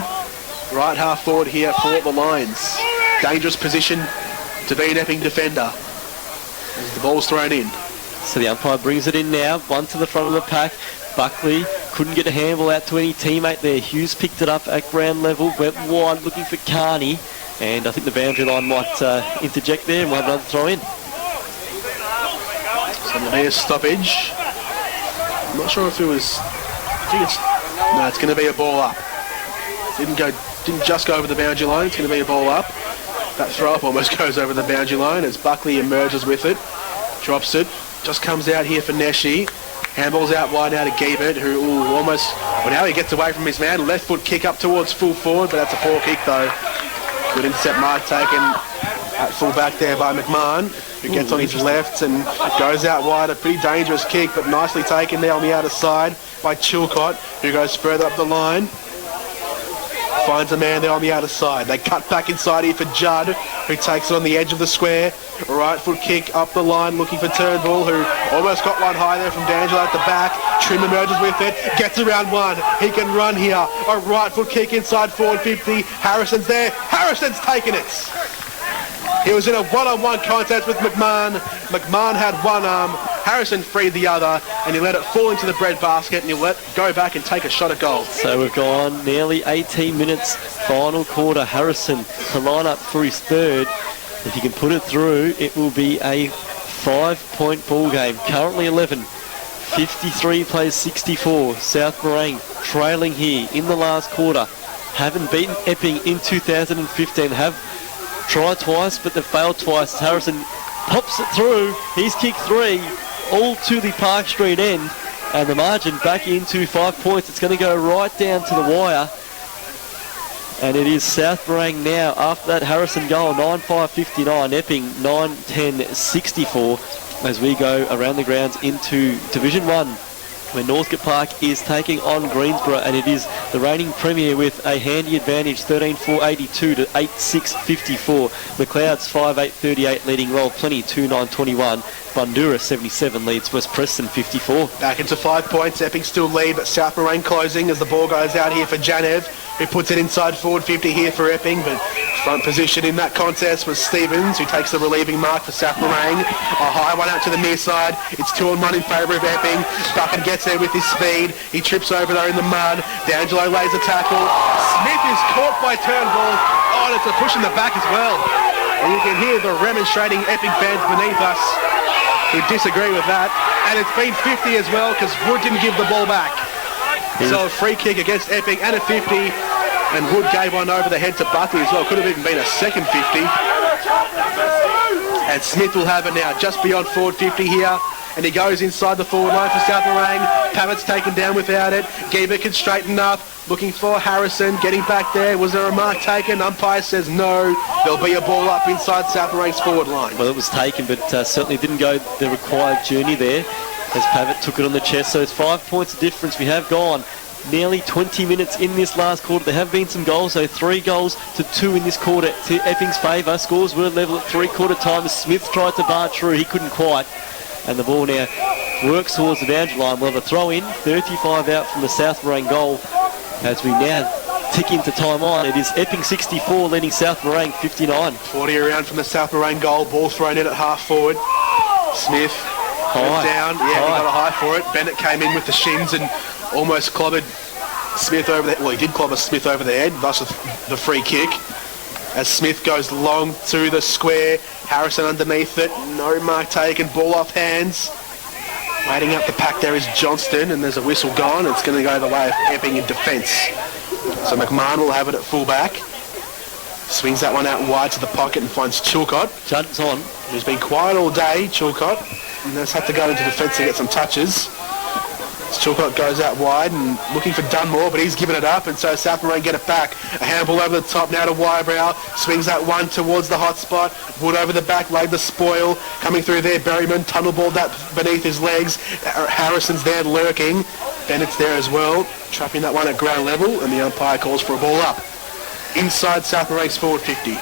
Right half forward here for the Lions. Dangerous position to be an Epping defender as the ball's thrown in. So the umpire brings it in now, one to the front of the pack. Buckley couldn't get a handball out to any teammate there. Hughes picked it up at ground level, went wide looking for Carney, and I think the boundary line might interject there and we'll have another throw in. So there'll be a stoppage. I'm not sure if it was, no, it's going to be a ball up. Didn't just go over the boundary line, it's going to be a ball up. That throw-up almost goes over the boundary line as Buckley emerges with it, drops it, just comes out here for Neshi. Handball's out wide now to Giebert, who now he gets away from his man. Left foot kick up towards full forward, but that's a poor kick though. Good intercept mark taken at full back there by McMahon, who gets on his left and goes out wide. A pretty dangerous kick, but nicely taken there on the outer side by Chilcott, who goes further up the line. Finds a man there on the outer side. They cut back inside here for Judd, who takes it on the edge of the square. Right foot kick up the line, looking for Turnbull, who almost got one high there from D'Angelo at the back. Trim emerges with it, gets around one. He can run here. A right foot kick inside forward 50. Harrison's there. Harrison's taken it. He was in a one-on-one contest with McMahon. McMahon had one arm. Harrison freed the other, and he let it fall into the bread basket, and he let go back and take a shot at goal. So we've gone nearly 18 minutes, final quarter. Harrison to line up for his third. If he can put it through, it will be a 5-point ball game. Currently 11. 53 plays 64. South Morang trailing here in the last quarter. Haven't beaten Epping in 2015. Have tried twice, but they've failed twice. Harrison pops it through. He's kicked three, all to the Park Street end, and the margin back into 5 points. It's going to go right down to the wire, and it is South Morang now after that Harrison goal. 9-5-59, Epping 9-10-64 as we go around the grounds into Division 1, where Northcote Park is taking on Greensborough, and it is the reigning premier with a handy advantage, 13-4-82 to 8-6-54. McLeod's 5-8-38 leading Roll Plenty 2-9-21. Bundura 77 leads West Preston 54. Back into 5 points. Epping still lead, but South Morang closing as the ball goes out here for Janev, who puts it inside forward 50 here for Epping, but front position in that contest was Stevens, who takes the relieving mark for South Morang. A high one out to the near side. It's 2-on-1 in favour of Epping. Bucket gets there with his speed. He trips over there in the mud. D'Angelo lays a tackle. Smith is caught by Turnbull. Oh, and it's a push in the back as well. And you can hear the remonstrating Epping fans beneath us who disagree with that. And it's been 50 as well because Wood didn't give the ball back. So a free kick against Epping and a 50. And Wood gave one over the head to Buckley as well. Could have even been a second 50. And Smith will have it now just beyond forward 50 here. And he goes inside the forward line for South Morang. Pavitt's taken down without it. Giebert can straighten up. Looking for Harrison. Getting back there. Was there a mark taken? Umpire says no. There'll be a ball up inside South Morang's forward line. Well, it was taken, but certainly didn't go the required journey there as Pavitt took it on the chest. So it's 5 points of difference. We have gone nearly 20 minutes in this last quarter. There have been some goals, so 3 goals to 2 in this quarter to Epping's favour. Scores were level at three-quarter time as Smith tried to bar through. He couldn't quite. And the ball now works towards the boundary line. We'll have a throw in, 35 out from the South Morang goal as we now tick into time on. It is Epping 64 leading South Morang 59. 40 around from the South Morang goal. Ball thrown in at half forward. Smith went down. Yeah, he got a high for it. Bennett came in with the shins and almost clobbered Smith over the... Well, he did clobber Smith over the head, thus the free kick. As Smith goes long to the square. Harrison underneath it. No mark taken. Ball off hands. Waiting up the pack there is Johnston, and there's a whistle gone. It's going to go the way of Epping in defence. So McMahon will have it at full-back. Swings that one out wide to the pocket and finds Chilcott. Judd's on. Who's been quiet all day, Chilcott. And has had to go into defence to get some touches. Chilcott goes out wide and looking for Dunmore, but he's given it up, and so South Morang get it back. A handball over the top now to Wybrow. Swings that one towards the hot spot. Wood over the back, laid the spoil. Coming through there, Berryman tunnel balled that beneath his legs. Harrison's there lurking. Bennett's there as well, trapping that one at ground level, and the umpire calls for a ball up. Inside South Morang's forward 50.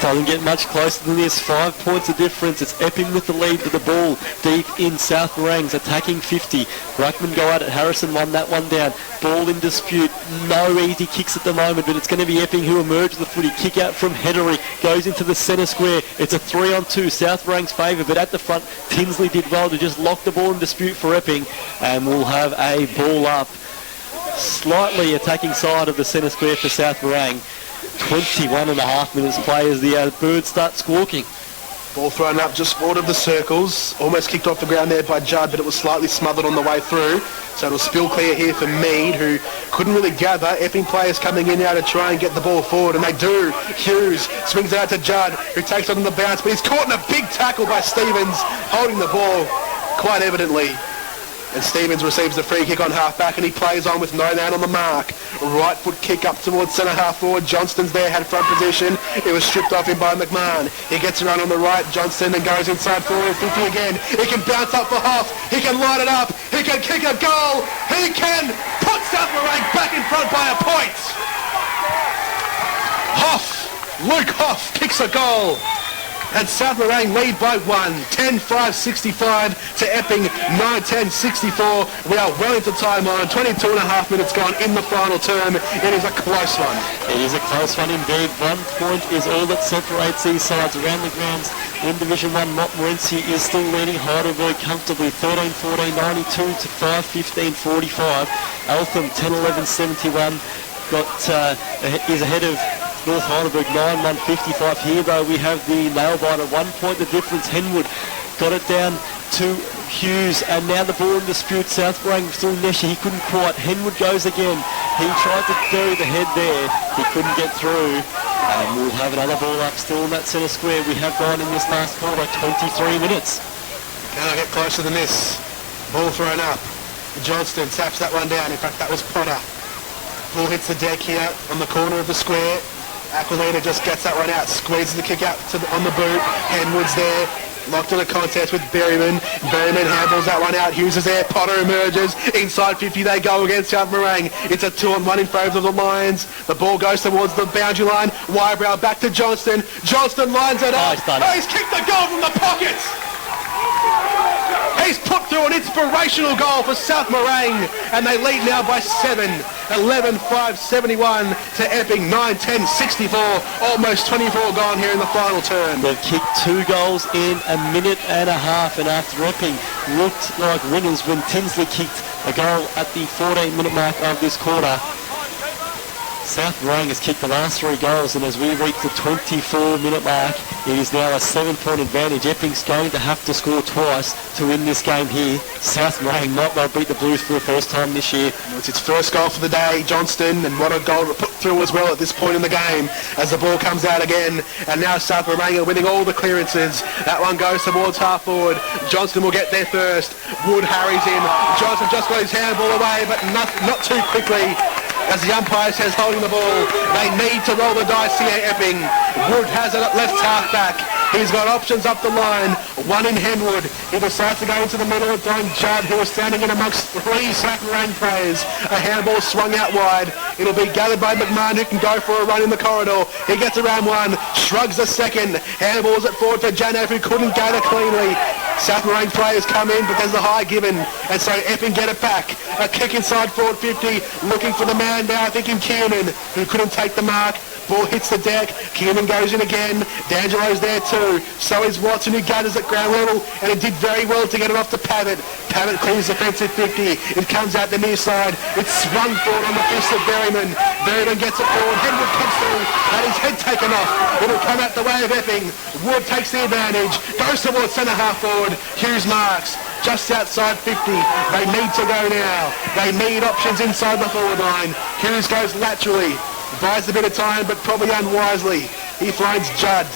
Doesn't get much closer than this. 5 points of difference. It's Epping with the lead with the ball deep in South Morang's attacking 50. Ruckman go at it. Harrison won that one down. Ball in dispute. No easy kicks at the moment, but it's going to be Epping who emerge with the footy. Kick out from Heddery. Goes into the centre square. It's a 3-on-2. South Morang's favour, but at the front, Tinsley did well to just lock the ball in dispute for Epping, and we'll have a ball up. Slightly attacking side of the centre square for South Morang. 21 and a half minutes play as the birds start squawking. Ball thrown up just short of the circles. Almost kicked off the ground there by Judd, but it was slightly smothered on the way through. So it'll spill clear here for Mead, who couldn't really gather. Epping players coming in now to try and get the ball forward, and they do. Hughes swings it out to Judd, who takes it on the bounce, but he's caught in a big tackle by Stevens, holding the ball quite evidently. And Stevens receives the free kick on half-back, and he plays on with no man on the mark. Right foot kick up towards centre-half forward. Johnston's there, had front position. It was stripped off him by McMahon. He gets around on the right. Johnston then goes inside forward 50 again. He can bounce up for Hoff. He can light it up. He can kick a goal. He can put South Morang back in front by a point. Luke Hoff kicks a goal. And South Morang lead by 10-5-65 to Epping 9-10-64. We are well into time on. 22 and a half minutes gone in the final term. It is a close one. It is a close one indeed. 1 point is all that separates these sides around the grounds. In Division 1, Montmorency is still leading Heidelberg comfortably 13-14-92 to 5-15-45. Eltham 10-11-71 is ahead of North Heidelberg 9-1-55. Here though we have the nail biter, 1 point the difference. Henwood got it down to Hughes, and now the ball in dispute. South Morang still Nesher, he couldn't quite. Henwood goes again. He tried to bury the head there, he couldn't get through, and we'll have another ball up still in that centre square. We have gone in this last quarter 23 minutes. Can I get closer than this? Ball thrown up. Johnston taps that one down. In fact, that was Potter. Ball hits the deck here on the corner of the square. Aquilina just gets that one out, squeezes the kick out on the boot. Henwood's there, locked in a contest with Berryman. Berryman handles that one out. Hughes is there. Potter emerges. Inside 50 they go against South Morang. It's a 2-on-1 in favour of the Lions. The ball goes towards the boundary line. Wybrow back to Johnston. Johnston lines it up. He's kicked the goal from the pocket. He's put through an inspirational goal for South Morang, and they lead now by 7. 11-5-71 to Epping, 9-10-64. Almost 24 gone here in the final turn. They've kicked 2 goals in a minute and a half, and after Epping looked like winners when Tinsley kicked a goal at the 14-minute mark of this quarter. South Morang has kicked the last 3 goals, and as we reach the 24-minute mark, it is now a 7-point advantage. Epping's going to have to score twice to win this game here. South Morang might well beat the Blues for the first time this year. It's its first goal for the day, Johnston, and what a goal to put through as well at this point in the game as the ball comes out again. And now South Morang are winning all the clearances. That one goes towards half forward. Johnston will get there first. Wood harries in. Johnston just got his handball away, but not too quickly. As the umpire says, holding the ball, they need to roll the dice here, Epping. Wood has it at left half back. He's got options up the line. One in Henwood. He decides to go into the middle of Don Judd, who is standing in amongst 3 South Morang players. A handball swung out wide. It'll be gathered by McMahon, who can go for a run in the corridor. He gets around one, shrugs the second. Handballs it forward for Janov, who couldn't gather cleanly. South Morang players come in, but there's a high given, and so Epping get it back. A kick inside forward 50, looking for the man now, I think in Kiernan, who couldn't take the mark. Ball hits the deck. Kiernan goes in again. D'Angelo's there too. So is Watson, who gathers at ground level, and he did very well to get it off to Pavitt. Pavitt clears the fence at 50. It comes out the near side. It's swung forward on the fist of Berryman. Berryman gets it forward. Henwood comes through, and his head taken off. It'll come out the way of Epping. Wood takes the advantage. Goes towards centre half forward. Hughes marks. Just outside 50. They need to go now. They need options inside the forward line. Hughes goes laterally. Buys a bit of time, but probably unwisely. He finds Judd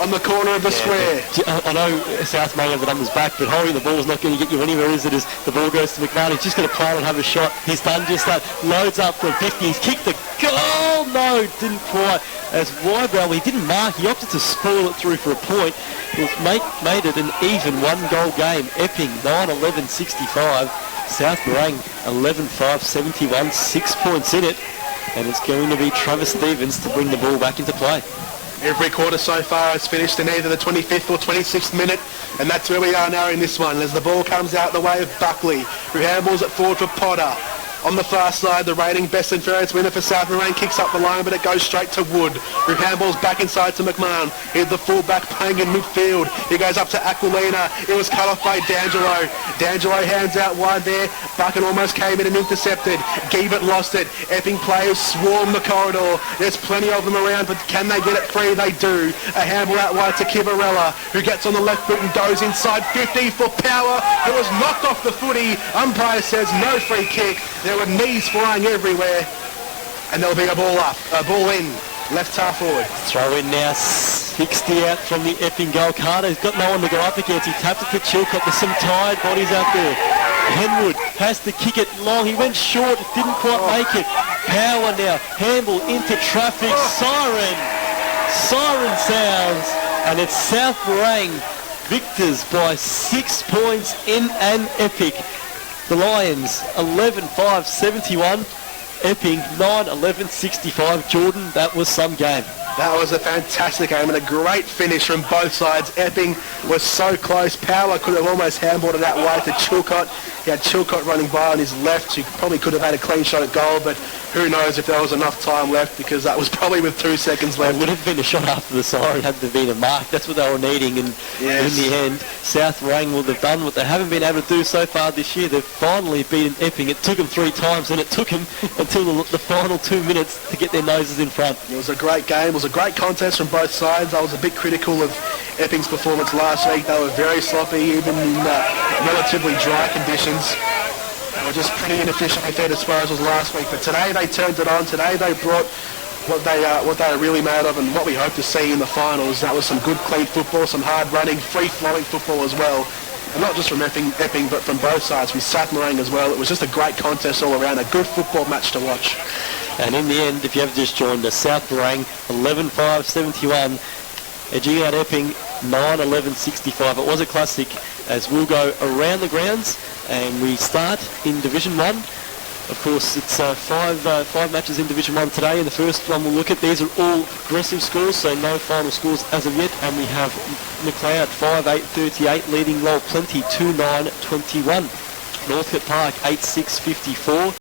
on the corner of the square. I know South may have it on his back, but holding the ball is not going to get you anywhere, is it? As the ball goes to McMahon, he's just going to play it and have a shot. He's done just that. Loads up from 50. He's kicked the goal. No, didn't quite. As Wybrow, he didn't mark. He opted to spoil it through for a point. It made it an even 1-goal game. Epping 9-11-65. South Morang 11-5-71. 6 points in it. And it's going to be Travis Stevens to bring the ball back into play. Every quarter so far has finished in either the 25th or 26th minute, and that's where we are now in this one, as the ball comes out the way of Buckley, who handballs it forward for Potter. On the far side, the reigning best and fairest winner for South Morang kicks up the line, but it goes straight to Wood, who handballs back inside to McMahon. He's the fullback playing in midfield. He goes up to Aquilina. It was cut off by D'Angelo. D'Angelo hands out wide there. Bucken almost came in and intercepted. Giebert lost it. Epping players swarm the corridor. There's plenty of them around, but can they get it free? They do. A handball out wide to Kivarella, who gets on the left foot and goes inside 50 for power. It was knocked off the footy. Umpire says no free kick. There were knees flying everywhere, and there'll be a ball up, a ball in, left half forward. Throw in now, 60 out from the Epping goal. Carter's got no one to go up against. He tapped it to Chilcott. There's some tired bodies out there. Henwood has to kick it long. He went short, didn't quite make it. Power now, handball into traffic, siren sounds, and it's South Morang victors by 6 points in an epic. The Lions 11-5-71, Epping 9-11-65. Jordan, that was some game. That was a fantastic game and a great finish from both sides. Epping was so close. Power could have almost handballed it that way to Chilcott. He had Chilcott running by on his left. He probably could have had a clean shot at goal, but who knows if there was enough time left, because that was probably with 2 seconds left. It would have been a shot after the siren had there been a mark. That's what they were needing, and yes, in the end, South Morang will have done what they haven't been able to do so far this year. They've finally beaten Epping. It took them 3 times, and it took them until the final 2 minutes to get their noses in front. It was a great game. It was a great contest from both sides. I was a bit critical of Epping's performance last week. They were very sloppy, even in relatively dry conditions. They were just pretty inefficient with their disposals last week. But today they turned it on. Today they brought what they are really made of, and what we hope to see in the finals. That was some good, clean football, some hard running, free-flowing football as well. And not just from Epping, but from both sides, from South Morang as well. It was just a great contest all around, a good football match to watch. And in the end, if you have just joined us, South Morang 11-5-71, edging out Epping 9-11-65. It was a classic, as we'll go around the grounds, and we start in Division 1. Of course, it's five matches in Division 1 today, and the first one we'll look at, these are all progressive scores, so no final scores as of yet, and we have McLeod 5-8-38 leading Lowell Plenty 2-9-21. Northcote Park 8-6-54.